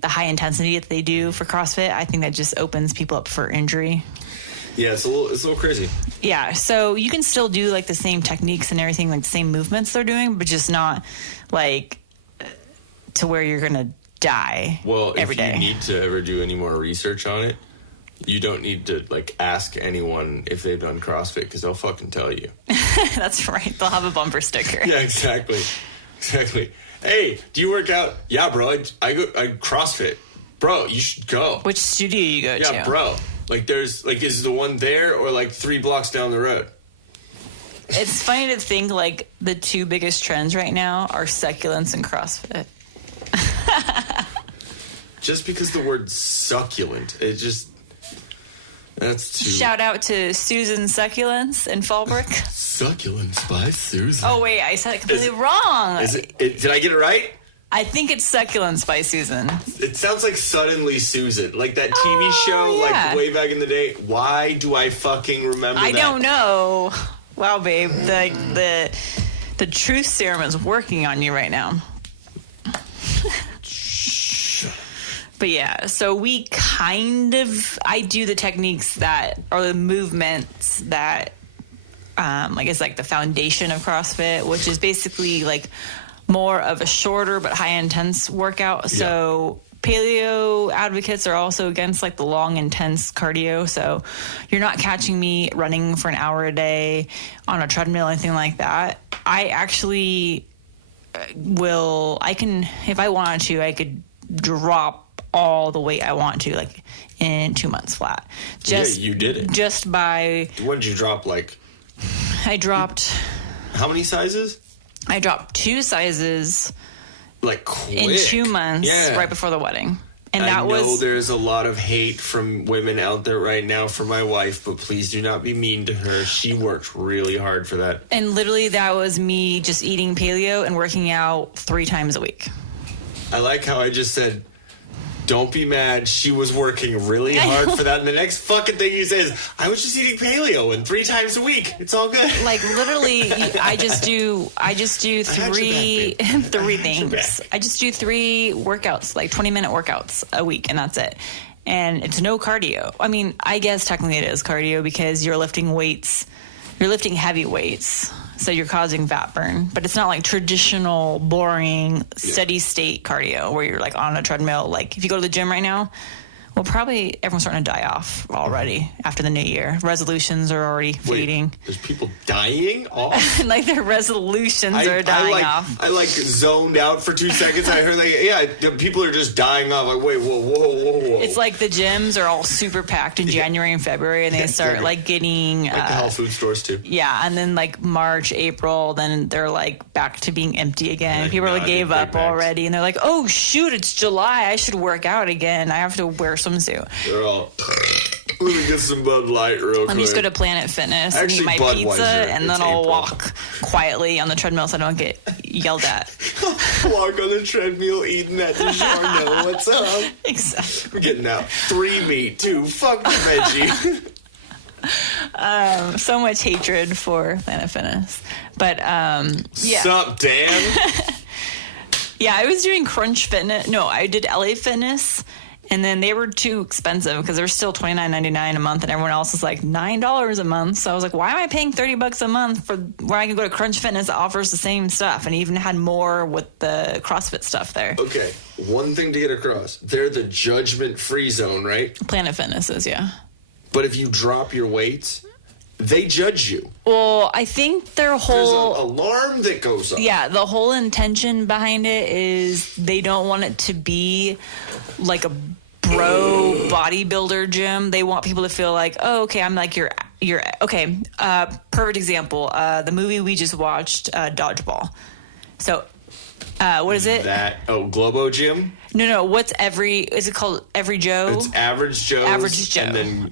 high intensity that they do for CrossFit. I think that just opens people up for injury. Yeah, it's a little crazy. Yeah, so you can still do like the same techniques and everything, like the same movements they're doing, but just not like to where you're gonna die. Well, every day. If you need to ever do any more research on it, you don't need to like ask anyone if they've done CrossFit because they'll fucking tell you. That's right. They'll have a bumper sticker. Yeah, exactly. Hey, do you work out? Yeah, bro. I CrossFit. Bro, you should go. Which studio you go to? Yeah, bro. Like, there's, like, is the one there or, like, 3 blocks down the road? It's funny to think, like, the 2 biggest trends right now are succulents and CrossFit. Just because the word succulent, that's too... Shout out to Susan Succulents in Fallbrook. Succulents by Susan. Oh, wait, I said it completely wrong. Did I get it right? I think it's Succulents by Susan. It sounds like Suddenly Susan, like that TV show, yeah. like way back in the day. Why do I fucking remember that? I don't know. Wow, babe, the truth serum is working on you right now. But yeah, so I do the techniques that are the movements that, is like the foundation of CrossFit, which is basically like more of a shorter but high intense workout. Yeah. So paleo advocates are also against like the long intense cardio. So you're not catching me running for an hour a day on a treadmill or anything like that. I actually if I wanted to, I could drop all the weight I want to, like in 2 months flat. You did it. Just by... What did you drop, like I dropped... How many sizes? I dropped 2 sizes... Like, quick. In 2 months, right before the wedding. And I know there's a lot of hate from women out there right now for my wife, but please do not be mean to her. She worked really hard for that. And literally that was me just eating paleo and working out 3 times a week. I like how I just said, don't be mad. She was working really hard for that. And the next fucking thing you say is, I was just eating paleo and 3 times a week. It's all good. Like literally, I just do 3 things. I just do 3 workouts, like 20-minute workouts a week, and that's it. And it's no cardio. I mean, I guess technically it is cardio because you're lifting weights. You're lifting heavy weights. So you're causing fat burn, but it's not like traditional, boring, steady state cardio where you're like on a treadmill. Like if you go to the gym right now, well, probably everyone's starting to die off already after the new year. Resolutions are already fading. There's people dying off? Like their resolutions are dying off. I like zoned out for 2 seconds. I heard people are just dying off. Like, wait, whoa. It's like the gyms are all super packed in January and February, and they start like getting... Like the health food stores too. Yeah, and then like March, April, then they're like back to being empty again. Like, people gave up already, and they're like, oh shoot, it's July. I should work out again. I have to wear swimsuit. They're all... Let me get some Bud Light real quick. Let me just go to Planet Fitness and eat my pizza, and then I'll walk quietly on the treadmill so I don't get yelled at. Walk on the treadmill eating that DiGiorno. What's up? Exactly. We're getting out 3 meat, 2 fuck the veggie. So much hatred for Planet Fitness. But, yeah. Sup, Dan? Yeah, I was doing Crunch Fitness. No, I did LA Fitness. And then they were too expensive because they're still $29.99 a month, and everyone else is like $9 a month. So I was like, why am I paying $30 a month for where I can go to Crunch Fitness that offers the same stuff, and even had more with the CrossFit stuff there. Okay, one thing to get across: they're the judgment-free zone, right? Planet Fitness is, yeah. But if you drop your weights, they judge you. Well, I think their whole... There's an alarm that goes off. Yeah, the whole intention behind it is they don't want it to be like a bro bodybuilder gym. They want people to feel like, oh, okay, I'm like your okay. Perfect example. The movie we just watched, Dodgeball. So, what is it? Globo Gym? No. Is it called Every Joe? It's Average Joe. Average Joe. And then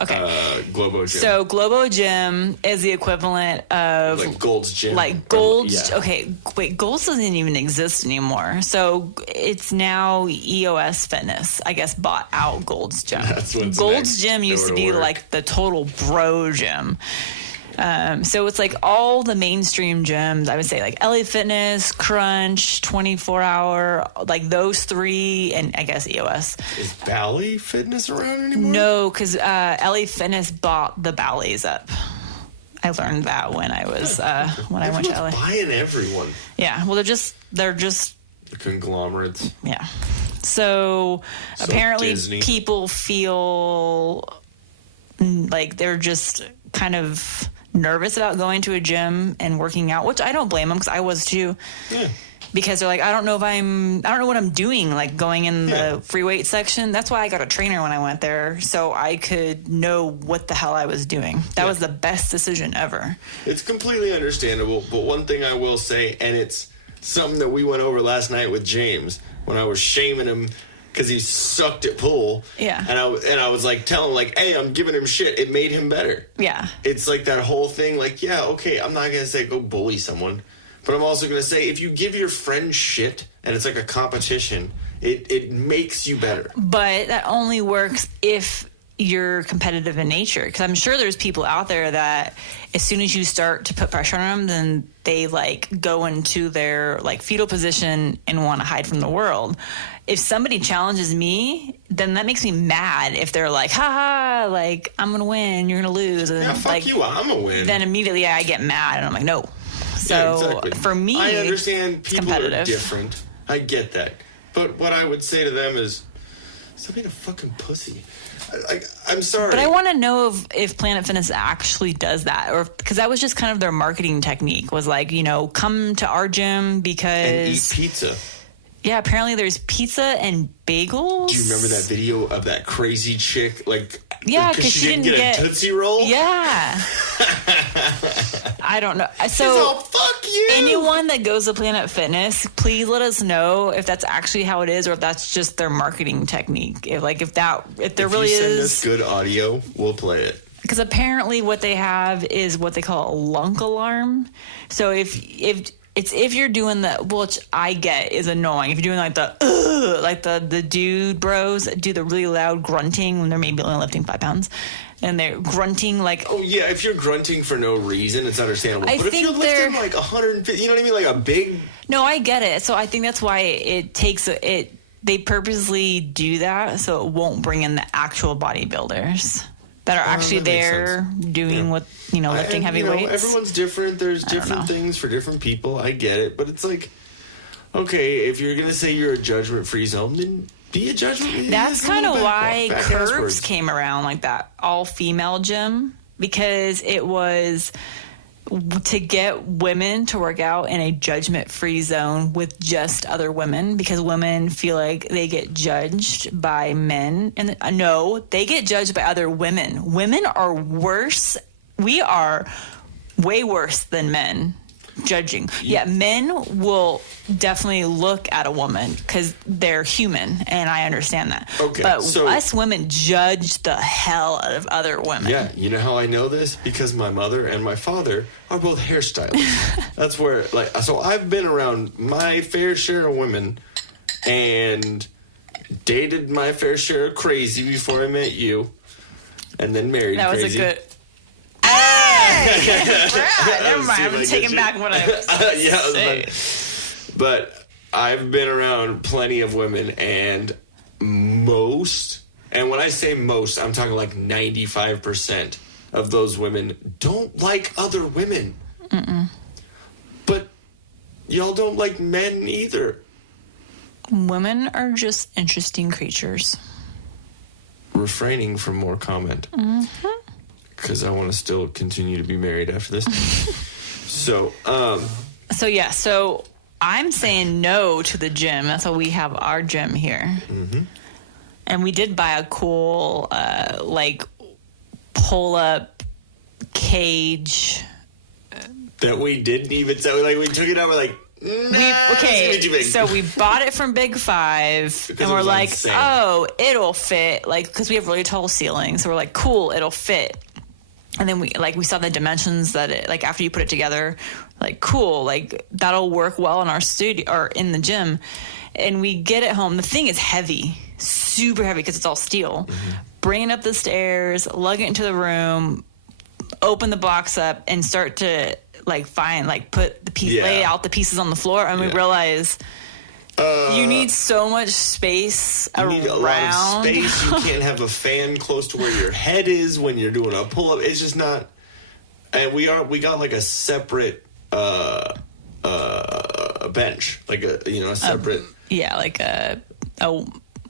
Globo Gym. So Globo Gym is the equivalent of... Like Gold's Gym. Like Gold's... Yeah. Okay, wait, Gold's doesn't even exist anymore. So it's now EOS Fitness, I guess, bought out Gold's Gym. That's what's Gold's Gym used to be like the total bro gym. So it's like all the mainstream gyms, I would say, like LA Fitness, Crunch, 24 Hour, like those 3, and I guess EOS. Is Ballet Fitness around anymore? No, because LA Fitness bought the ballets up. I learned that when I was when I went to LA. Buying everyone. Yeah, well, they're just the conglomerates. Yeah. So apparently Disney. People feel like they're just kind of nervous about going to a gym and working out, which I don't blame them because I was too. Yeah. Because they're like, I don't know what I'm doing, like going in the free weight section. That's why I got a trainer when I went there, so I could know what the hell I was doing. That was the best decision ever. It's completely understandable, but one thing I will say, and it's something that we went over last night with James when I was shaming him because he sucked at pool. Yeah. And I was like telling him, like, hey, I'm giving him shit. It made him better. Yeah. It's like that whole thing, like, yeah, okay, I'm not going to say go bully someone. But I'm also going to say if you give your friend shit and it's like a competition, it makes you better. But that only works if you're competitive in nature. Because I'm sure there's people out there that as soon as you start to put pressure on them, then they like go into their like fetal position and want to hide from the world. If somebody challenges me, then that makes me mad. If they're like, haha, like I'm going to win, you're going to lose. And yeah, fuck like, you, I'm going to win. Then immediately I get mad and I'm like, no. So exactly. For me, I understand people are different. I get that. But what I would say to them is, stop being a fucking pussy. I'm sorry. But I want to know if Planet Fitness actually does that, or because that was just kind of their marketing technique was like, you know, come to our gym because and eat pizza. Yeah, apparently there's pizza and bagels. Do you remember that video of that crazy chick like Yeah, because she didn't get a Tootsie Roll? Yeah. I don't know. So, she's all, fuck you! Anyone that goes to Planet Fitness, please let us know if that's actually how it is or if that's just their marketing technique. If there really is... If you send us good audio, we'll play it. Because apparently what they have is what they call a lunk alarm. So if you're doing which I get is annoying. If you're doing like the dude bros do the really loud grunting when they're maybe only lifting 5 pounds, and they're grunting like. Oh yeah, if you're grunting for no reason, it's understandable. But if you're lifting like 150, you know what I mean, like a big. No, I get it. So I think that's why it takes it. They purposely do that so it won't bring in the actual bodybuilders that are actually there doing what, lifting heavy weights. Everyone's different. There's different things for different people. I get it. But it's like, okay, if you're going to say you're a judgment-free zone, then be a judgment. That's kind of why Curbs came around, like that all-female gym, because it was to get women to work out in a judgment-free zone with just other women, because women feel like they get judged by men. And no, they get judged by other women. Women are worse. We are way worse than men judging. Yeah, men will definitely look at a woman because they're human, and I understand that. Okay, but us women judge the hell out of other women. Yeah, you know how I know this? Because my mother and my father are both hairstylists. That's where, so I've been around my fair share of women and dated my fair share of crazy before I met you, and then married that crazy. That was a good... Never mind. I'm taking back what I was saying. But I've been around plenty of women, and when I say most, I'm talking like 95% of those women don't like other women. Mm-mm. But y'all don't like men either. Women are just interesting creatures. Refraining from more comment. Mm-hmm. Because I want to still continue to be married after this. So I'm saying no to the gym. That's why we have our gym here. Mm-hmm. And we did buy a cool, pull-up cage. That we didn't even say. Like, we took it out, we're like, so we bought it from Big Five, and we're like, insane. Oh, it'll fit. Because we have really tall ceilings. So we're like, cool, it'll fit. And then we saw the dimensions that it, after you put it together, cool, that'll work well in our studio or in the gym. And we get it home. The thing is heavy, super heavy because it's all steel. Mm-hmm. Bring it up the stairs, lug it into the room, open the box up, and start to put the piece, lay out the pieces on the floor. And we realize you need so much space around. You need a lot of space. You can't have a fan close to where your head is when you're doing a pull-up. It's just not. And we got a separate bench, a separate.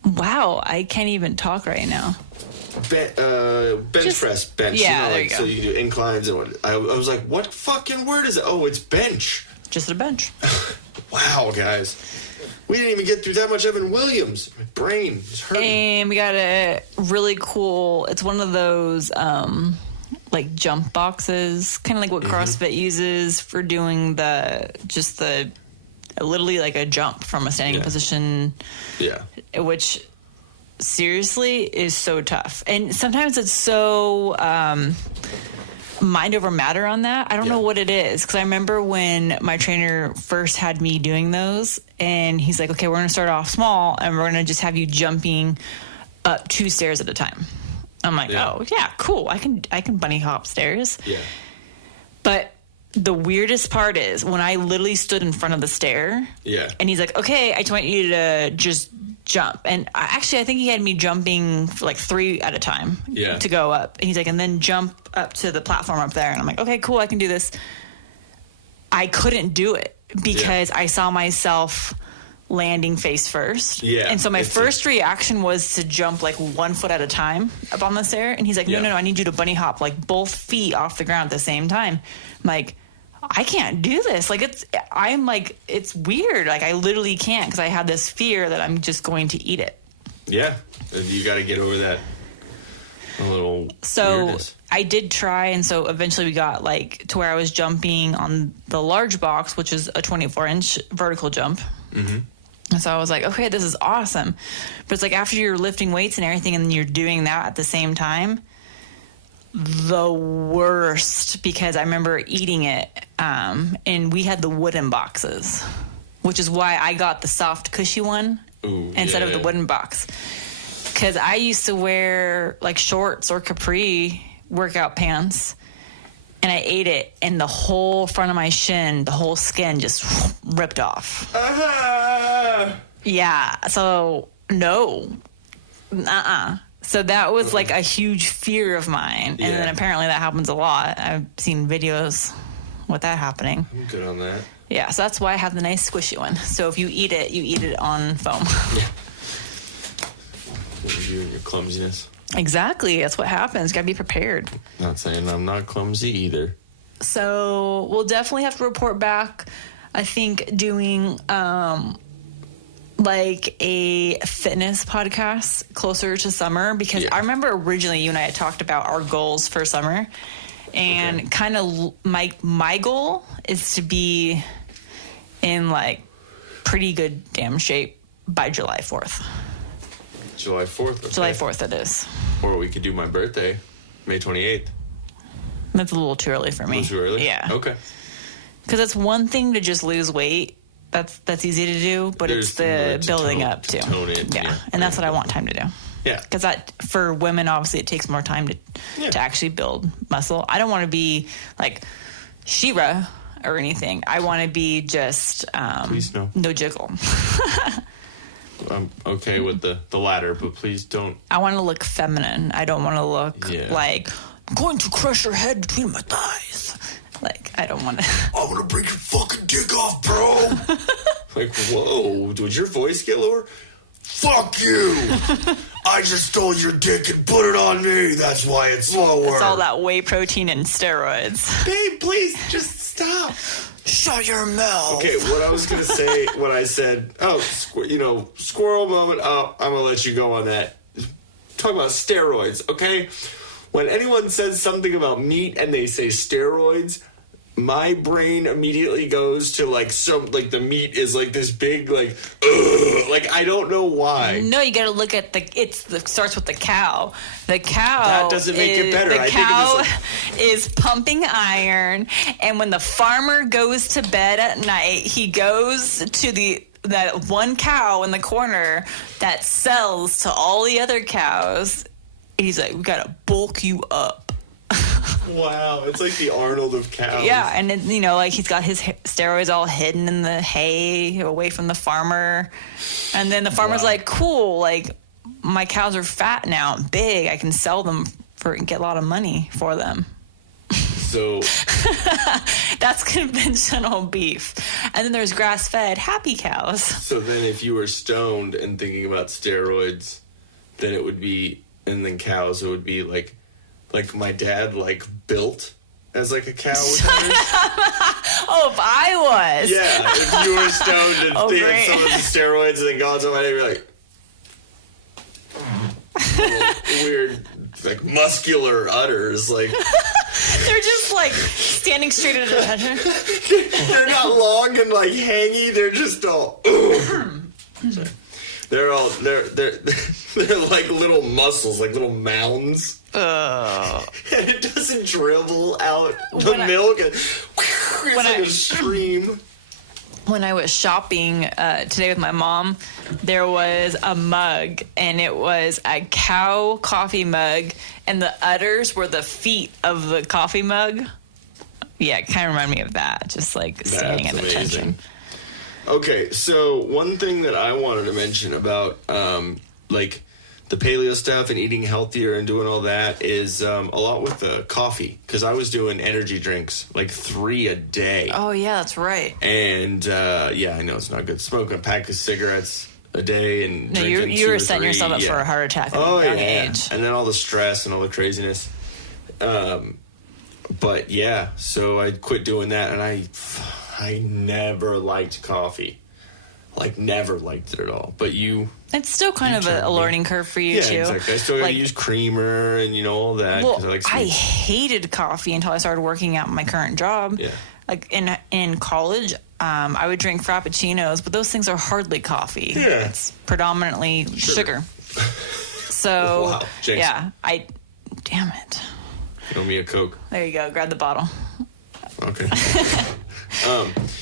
Wow! I can't even talk right now. Bench press bench. Yeah, there you go. So you do inclines and what? I was like, what fucking word is it? Oh, it's bench. Just a bench. Wow, guys. We didn't even get through that much Evan Williams. My brain is hurting. And we got a really cool, it's one of those jump boxes, kind of like what CrossFit uses for doing literally like a jump from a standing position. Yeah. Which seriously is so tough. And sometimes it's so mind over matter on that. I don't know what it is, because I remember when my trainer first had me doing those, and he's like, okay, we're going to start off small, and we're going to just have you jumping up 2 stairs at a time. I'm like, oh, yeah, cool. I can bunny hop stairs. Yeah. But the weirdest part is when I literally stood in front of the stair, and he's like, okay, I just want you to just jump. And I think he had me jumping for 3 at a time to go up. And he's like, and then jump up to the platform up there. And I'm like, okay, cool, I can do this. I couldn't do it because I saw myself landing face first. Yeah. And so my first reaction was to jump 1 foot at a time up on the stair. And he's like, no, I need you to bunny hop both feet off the ground at the same time. I'm like, I can't do this. It's weird. I literally can't, because I had this fear that I'm just going to eat it. Yeah. You got to get over that. A little So weirdness. I did try, and so eventually we got to where I was jumping on the large box, which is a 24-inch vertical jump. Mm-hmm. And so I was like, okay, this is awesome. But it's after you're lifting weights and everything and you're doing that at the same time, the worst, because I remember eating it, and we had the wooden boxes, which is why I got the soft, cushy one instead of the wooden box. Because I used to wear shorts or capri workout pants, and I ate it, and the whole front of my shin, the whole skin just ripped off. Yeah, so no. So that was a huge fear of mine. And then apparently that happens a lot. I've seen videos with that happening. I'm good on that. Yeah, so that's why I have the nice squishy one. So if you eat it on foam. Yeah. Your clumsiness. Exactly. That's what happens. Got to be prepared. Not saying I'm not clumsy either. So we'll definitely have to report back, I think, doing a fitness podcast closer to summer, because I remember originally you and I had talked about our goals for summer, and kind of my goal is to be in pretty good damn shape by July 4th. July 4th. Okay. July 4th it is. Or we could do my birthday, May 28th. That's a little too early for me. Too early? Yeah. Okay. Because it's one thing to just lose weight. That's easy to do, but it's the building up too. Tone it. Yeah, and that's what I want time to do. Yeah. Because for women, obviously, it takes more time to actually build muscle. I don't want to be like She-Ra or anything. I want to be just please no jiggle. I'm okay with the latter, but please don't. I want to look feminine. I don't want to look like I'm going to crush your head between my thighs. I don't want to. I'm gonna break your fucking dick off, bro. Whoa, did your voice get lower? Fuck you! I just stole your dick and put it on me. That's why it's lower. It's all that whey protein and steroids. Babe, please just stop. Shut your mouth. Okay, what I was gonna say when I said, squirrel moment. Oh, I'm gonna let you go on that. Talk about steroids, okay? When anyone says something about meat and they say steroids, my brain immediately goes to the meat is this big ugh, I don't know why. No, you got to look at starts with the cow. The cow that doesn't make it better. The cow is pumping iron, and when the farmer goes to bed at night, he goes to that one cow in the corner that sells to all the other cows. He's like, we got to bulk you up. Wow, it's like the Arnold of cows. Yeah, and he's got his steroids all hidden in the hay away from the farmer. And then the farmer's like, cool, my cows are fat now and big. I can sell them and get a lot of money for them. So that's conventional beef. And then there's grass-fed happy cows. So then if you were stoned and thinking about steroids, then it would be, and then cows, it would be like my dad built as a cow with udders. Oh, if I was. Yeah, if you were stoned and did some of the steroids and then got somebody, you'd be weird, muscular udders, They're just standing straight at attention. They're not long and hangy. They're just all. Sorry. They're like little muscles, like little mounds. And it doesn't dribble out the milk. It's like a stream. When I was shopping today with my mom, there was a mug, and it was a cow coffee mug, and the udders were the feet of the coffee mug. Yeah, it kind of reminded me of that, just standing at attention. Okay, so one thing that I wanted to mention about the paleo stuff and eating healthier and doing all that is a lot with the coffee, because I was doing energy drinks 3 a day. Oh yeah, that's right. And I know it's not good. Smoking a pack of cigarettes a day and drinking you were setting yourself up for a heart attack at a young age. And then all the stress and all the craziness. But yeah, so I quit doing that, and I never liked coffee. like never liked it at all. But it's still kind of a learning curve for you too. Yeah, exactly. I still gotta use creamer and all that. Well, I hated coffee until I started working at my current job. Yeah. Like in college, I would drink frappuccinos, but those things are hardly coffee. Yeah. It's predominantly sugar. So wow, Jason. yeah, damn it. Throw me a Coke. There you go. Grab the bottle. Okay.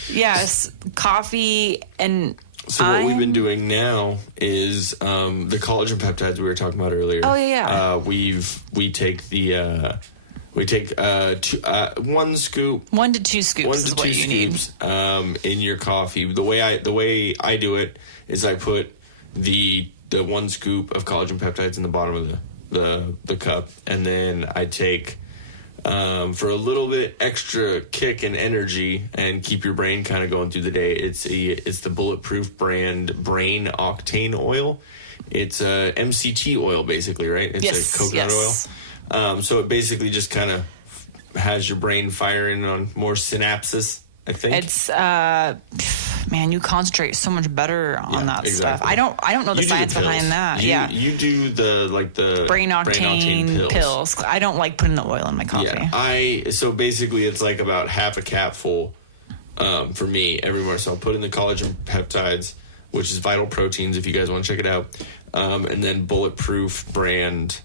Yes, coffee and. So what we've been doing now is the collagen peptides we were talking about earlier. Oh yeah. We take 1 scoop, 1 to 2 scoops. 1 is to what 2 you scoops in your coffee. The way I do it is I put the 1 scoop of collagen peptides in the bottom of the cup, and then I take for a little bit extra kick and energy and keep your brain kind of going through the day. It's the Bulletproof brand Brain Octane Oil. It's MCT oil basically, right? It's a coconut oil. So it basically just kind of has your brain firing on more synapses, I think. It's man, you concentrate so much better on that stuff. I don't know the science behind that. You do the brain octane pills. I don't like putting the oil in my coffee. Yeah, so basically it's like about half a capful for me every morning. So I'll put in the collagen peptides, which is Vital Proteins if you guys want to check it out, and then Bulletproof brand,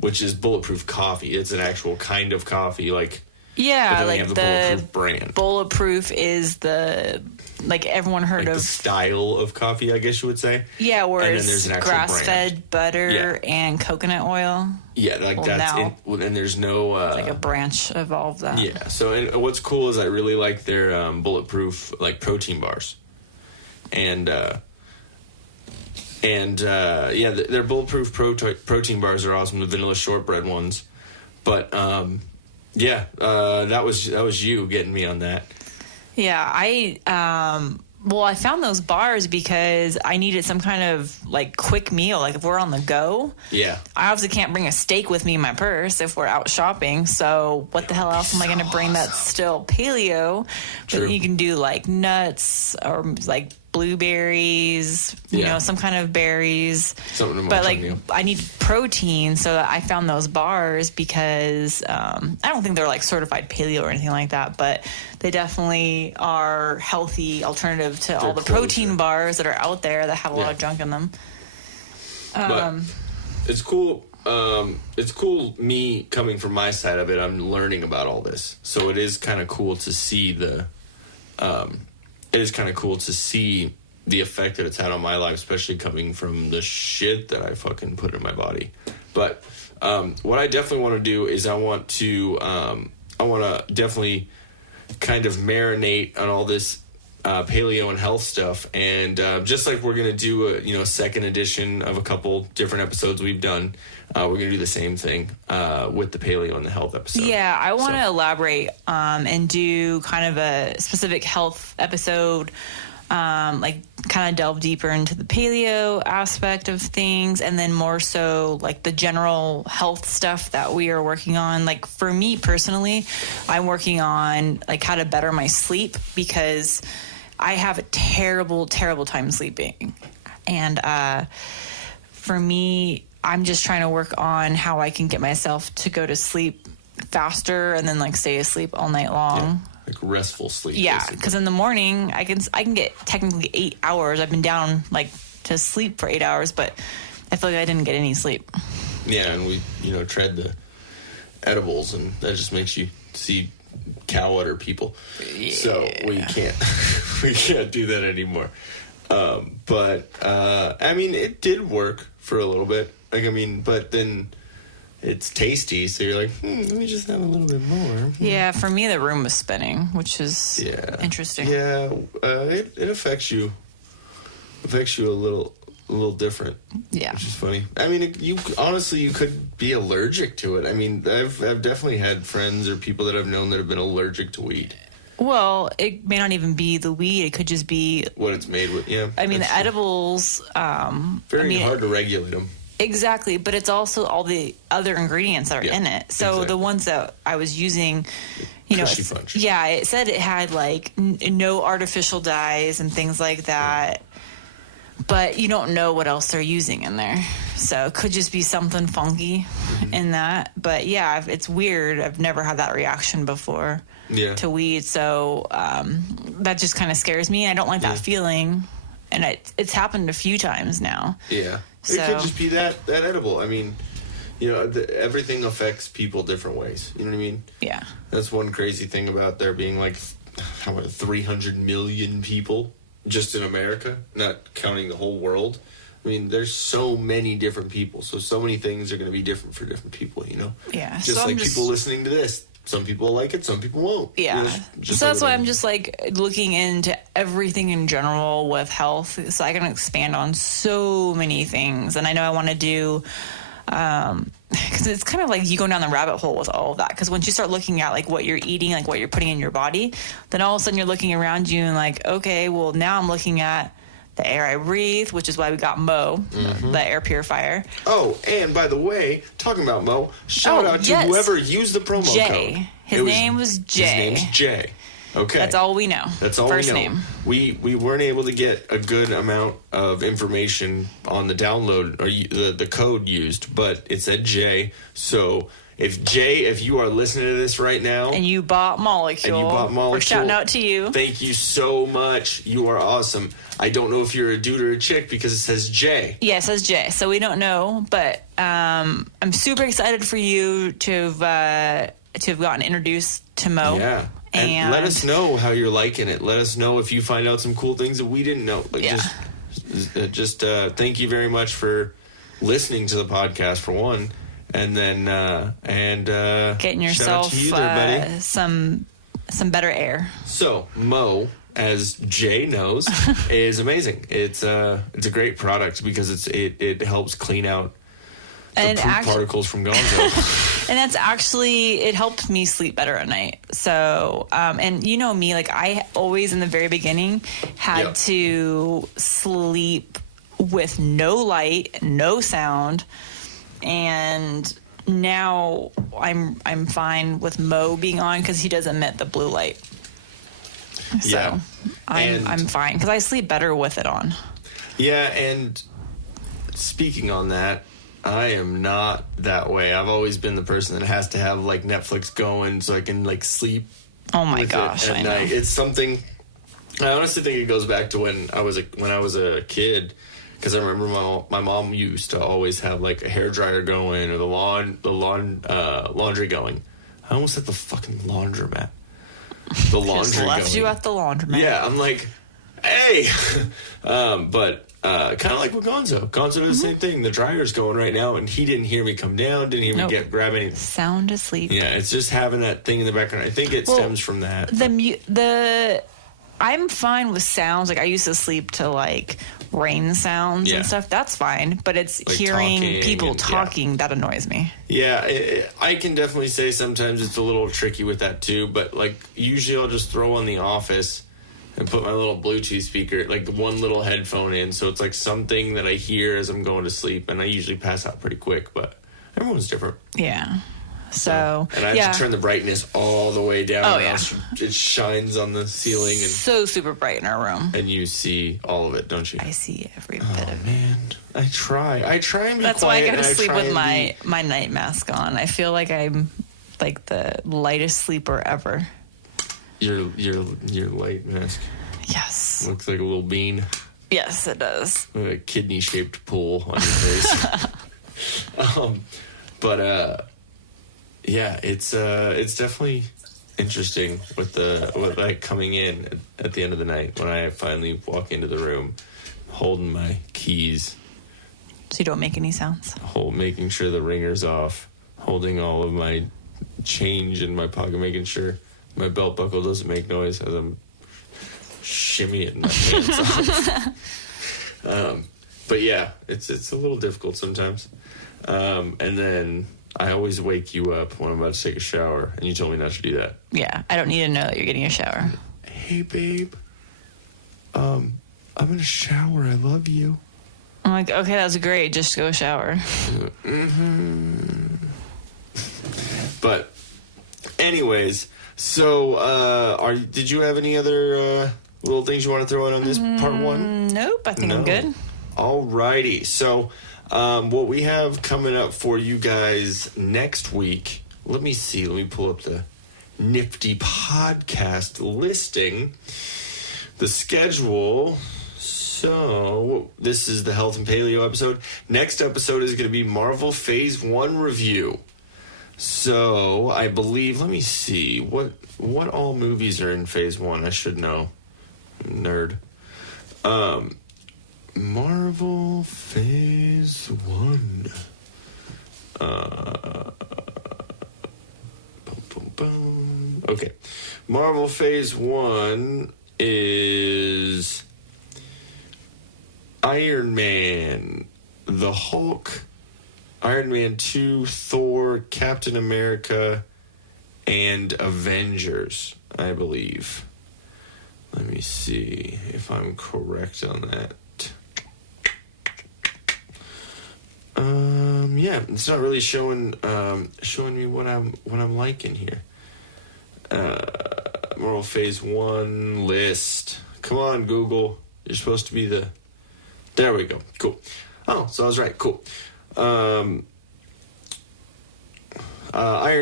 which is Bulletproof coffee. It's an actual kind of coffee, like. Yeah, like the Bulletproof brand. Bulletproof is everyone heard of the style of coffee, I guess you would say. Yeah, where and it's then there's an actual grass-fed butter and coconut oil. Yeah, and there's no it's like a branch of all of that. Yeah. So and what's cool is I really like their Bulletproof protein bars, and their Bulletproof protein bars are awesome. The vanilla shortbread ones, but. That was you getting me on that. Yeah, I found those bars because I needed some kind of quick meal. Like if we're on the go, I obviously can't bring a steak with me in my purse if we're out shopping. So what the hell else am I going to bring that's still paleo? True. But you can do like nuts or like blueberries, you know, some kind of berries. But I need protein, so I found those bars because I don't think they're like certified paleo or anything like that, but they definitely are healthy alternative to all the protein bars that are out there that have a lot of junk in them. But it's cool. It's cool. Me coming from my side of it, I'm learning about all this, so it is kind of cool to see it is kind of cool to see the effect that it's had on my life, especially coming from the shit that I fucking put in my body. But what I definitely want to do is I want to definitely kind of marinate on all this paleo and health stuff, and just like we're gonna do a second edition of a couple different episodes we've done, we're gonna do the same thing with the paleo and the health episode. Yeah, I want to elaborate and do kind of a specific health episode, kind of delve deeper into the paleo aspect of things, and then more so like the general health stuff that we are working on. Like for me personally, I'm working on like how to better my sleep because I have a terrible, terrible time sleeping. And for me, I'm just trying to work on how I can get myself to go to sleep faster and then like stay asleep all night long. Yeah, like restful sleep. Yeah, because in the morning I can get technically 8 hours. I've been down like to sleep for 8 hours, but I feel like I didn't get any sleep. Yeah, and we tried the edibles, and that just makes you see cow udder people. Yeah. So we can't do that anymore. But I mean, it did work for a little bit. But then it's tasty, so you're like, let me just have a little bit more. Yeah, for me, the room was spinning, which is interesting. Yeah, it affects you. Affects you a little different. Yeah, which is funny. I mean, you could be allergic to it. I mean, I've definitely had friends or people that I've known that have been allergic to weed. Well, it may not even be the weed. It could just be what it's made with. Yeah, I mean, the edibles. Very hard to regulate them. Exactly, but it's also all the other ingredients that are in it. So the ones that I was using, it said it had like no artificial dyes and things like that. But you don't know what else they're using in there. So it could just be something funky in that. But yeah, it's weird. I've never had that reaction before to weed. So that just kind of scares me. I don't like that feeling. And it's happened a few times now. Yeah. It could just be that edible. I mean, everything affects people different ways. You know what I mean? Yeah. That's one crazy thing about there being like 300 million people just in America, not counting the whole world. I mean, there's so many different people, so many things are going to be different for different people, Yeah. Just like people listening to this. Some people like it, some people won't. Yeah. So that's why I'm just like looking into everything in general with health, so I can expand on so many things. And I know I want to do, because it's kind of like you go down the rabbit hole with all of that. Because once you start looking at like what you're eating, like what you're putting in your body, then all of a sudden you're looking around you and like, okay, well now I'm looking at the air I breathe, which is why we got Mo, the air purifier. Oh, and by the way, talking about Mo, shout out to whoever used the promo code. His name was Jay. His name's Jay. Okay. That's all we know. That's all First we know. name. We weren't able to get a good amount of information on the download or the code used, but it said Jay. So if you are listening to this right now and you bought MOLEKULE, we're shouting out to you. Thank you so much. You are awesome. I don't know if you're a dude or a chick because it says Jay. Yeah, it says Jay. So we don't know, but I'm super excited for you to have gotten introduced to Mo. Yeah. And let us know how you're liking it. Let us know if you find out some cool things that we didn't know. Like just thank you very much for listening to the podcast for one, and then getting yourself you there, buddy. some better air. So Mo, as Jay knows, is amazing. It's a great product because it helps clean out the poop particles from Gonzo. And that's actually, it helped me sleep better at night. So, and you know me, like I always in the very beginning had to sleep with no light, no sound. And now I'm fine with Mo being on because he does emit the blue light. So I'm fine because I sleep better with it on. Yeah, and speaking on that, I am not that way. I've always been the person that has to have like Netflix going so I can like sleep. Oh my gosh, at night. It's something. I honestly think it goes back to when I was a kid, because I remember my mom used to always have like a hairdryer going or the laundry going. I almost said the fucking laundromat. The laundry just left going. You at the laundromat. Yeah, I'm like, hey, but. Kind of like with Gonzo. Gonzo did the same thing. The dryer's going right now, and he didn't hear me come down, didn't hear me grab anything. Sound asleep. Yeah, it's just having that thing in the background. I think it stems from that. I'm fine with sounds. Like I used to sleep to like rain sounds and stuff. That's fine. But it's like hearing people talking that annoys me. Yeah, I can definitely say sometimes it's a little tricky with that too. But like usually I'll just throw on The Office and put my little Bluetooth speaker, like one little headphone in, so it's like something that I hear as I'm going to sleep, and I usually pass out pretty quick, but everyone's different. Yeah. So and I have to turn the brightness all the way down. Oh, yeah. It shines on the ceiling. And so super bright in our room. And you see all of it, don't you? I see every bit of it. Man. I try and be That's quiet. That's why I gotta sleep with my night mask on. I feel like I'm like the lightest sleeper ever. Your light mask. Yes. Looks like a little bean. Yes, it does. A kidney-shaped pool on your face. Yeah, it's definitely interesting with like coming in at the end of the night when I finally walk into the room, holding my keys. So you don't make any sounds. Making sure the ringer's off, holding all of my change in my pocket, making sure my belt buckle doesn't make noise as I'm shimmying my pants off. But yeah, it's a little difficult sometimes. And then I always wake you up when I'm about to take a shower, and you told me not to do that. Yeah, I don't need to know that you're getting a shower. Hey, babe. I'm in a shower. I love you. I'm like, okay, that's great. Just go shower. But anyways, so did you have any other little things you want to throw in on this part one? Nope, I think I'm good. Alrighty. So what we have coming up for you guys next week, let me see. Let me pull up the nifty podcast listing, the schedule. So this is the Health and Paleo episode. Next episode is going to be Marvel Phase 1 review. So I believe, let me see, what all movies are in Phase 1? I should know. Nerd. Marvel Phase 1. Okay. Marvel Phase 1 is Iron Man, the Hulk, Iron Man 2, Thor, Captain America, and Avengers, I believe. Let me see if I'm correct on that. Yeah, it's not really showing me what I'm liking here. Marvel Phase 1 list. Come on, Google. You're supposed to be the... There we go. Cool. Oh, so I was right. Cool. Iron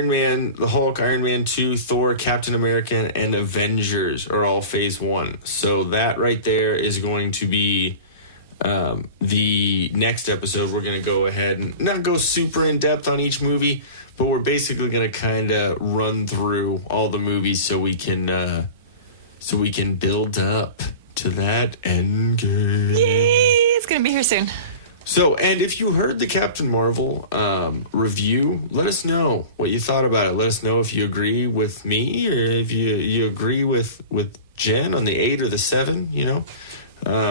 Man, the Hulk, Iron Man 2, Thor, Captain America, and Avengers are all Phase 1. So that right there is going to be the next episode. We're going to go ahead and not go super in depth on each movie, but we're basically going to kind of run through all the movies so we can build up to that end game. Yay! It's going to be here soon. So, and if you heard the Captain Marvel review, let us know what you thought about it. Let us know if you agree with me or if you agree with Jen on the 8 or the 7, you know,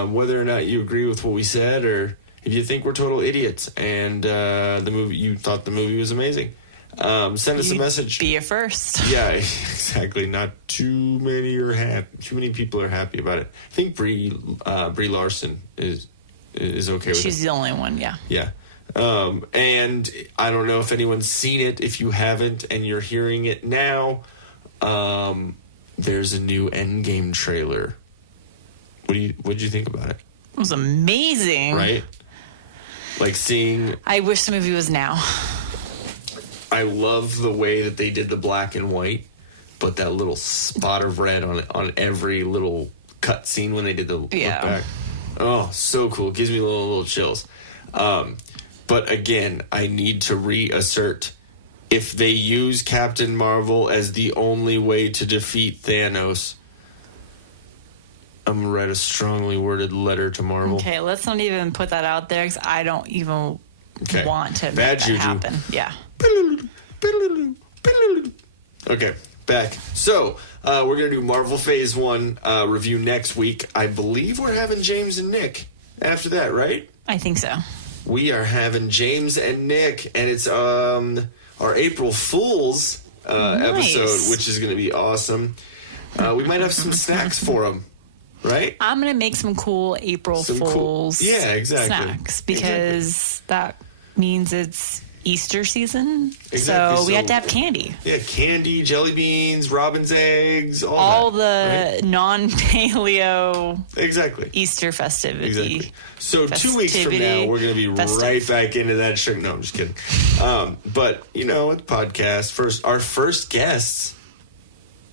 whether or not you agree with what we said or if you think we're total idiots and you thought the movie was amazing. Send us a message. Be a first. Yeah, exactly. Not too many are happy. Too many people are happy about it. I think Brie Larson is okay with it. She's the only one, yeah. Yeah. And I don't know if anyone's seen it. If you haven't and you're hearing it now, there's a new Endgame trailer. What'd you think about it? It was amazing. Right? Like seeing... I wish the movie was now. I love the way that they did the black and white, but that little spot of red on every little cut scene when they did the look back. Oh, so cool. Gives me little chills. But again, I need to reassert, if they use Captain Marvel as the only way to defeat Thanos, I'm going to write a strongly worded letter to Marvel. Okay, let's not even put that out there because I don't even want to make that happen. Yeah. Okay, back. So, we're going to do Marvel Phase 1 review next week. I believe we're having James and Nick after that, right? I think so. We are having James and Nick, and it's our April Fool's episode, which is going to be awesome. We might have some snacks for them, right? I'm going to make some cool April Fool's snacks because that means it's Easter season, so we had to have candy. Yeah, candy, jelly beans, robin's eggs, all the non-paleo Easter festivity. Exactly. So 2 weeks from now, we're going to be right back into that shirt. No, I'm just kidding. But, you know, it's podcast. Our first guests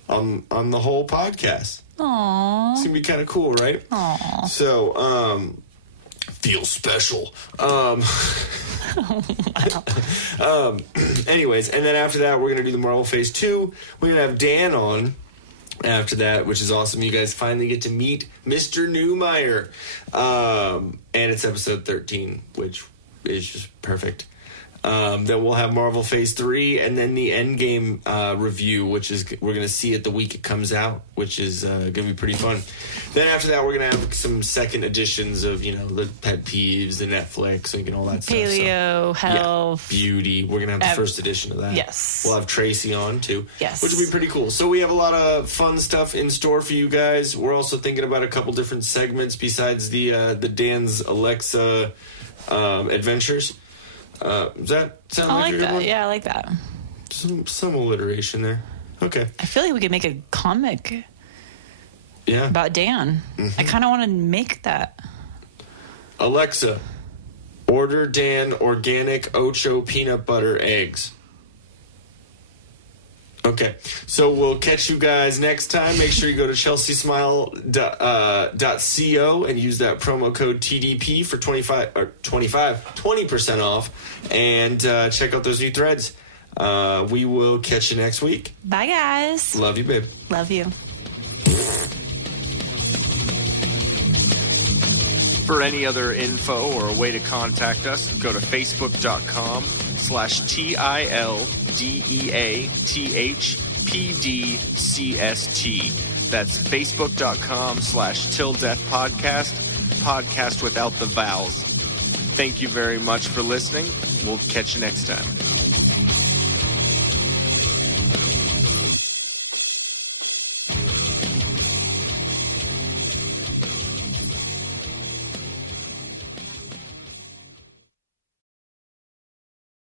on the whole podcast. Aww. It's going to be kind of cool, right? Aww. So, feel special. Anyways, and then after that, we're going to do the Marvel Phase 2. We're going to have Dan on after that, which is awesome. You guys finally get to meet Mr. Newmeyer. And it's episode 13, which is just perfect. Then we'll have Marvel Phase 3, and then the Endgame review, which is we're going to see it the week it comes out, which is going to be pretty fun. Then after that, we're going to have some second editions of, the pet peeves, the Netflix, and all that stuff. Paleo, health. Yeah, beauty. We're going to have the first edition of that. Yes. We'll have Tracy on, too. Yes. Which will be pretty cool. So we have a lot of fun stuff in store for you guys. We're also thinking about a couple different segments besides the Dan's Alexa adventures. Does that sound like a good one? Yeah, I like that. Some alliteration there. Okay. I feel like we could make a comic about Dan. Mm-hmm. I kind of want to make that. Alexa, order Dan organic Ocho peanut butter eggs. Okay, so we'll catch you guys next time. Make sure you go to chelseasmile.co and use that promo code TDP for 20% off, and check out those new threads. We will catch you next week. Bye, guys. Love you, babe. Love you. For any other info or a way to contact us, go to facebook.com/TILDEATHPDCST. That's facebook.com/TillDeathPodcast, podcast without the vowels. Thank you very much for listening. We'll catch you next time.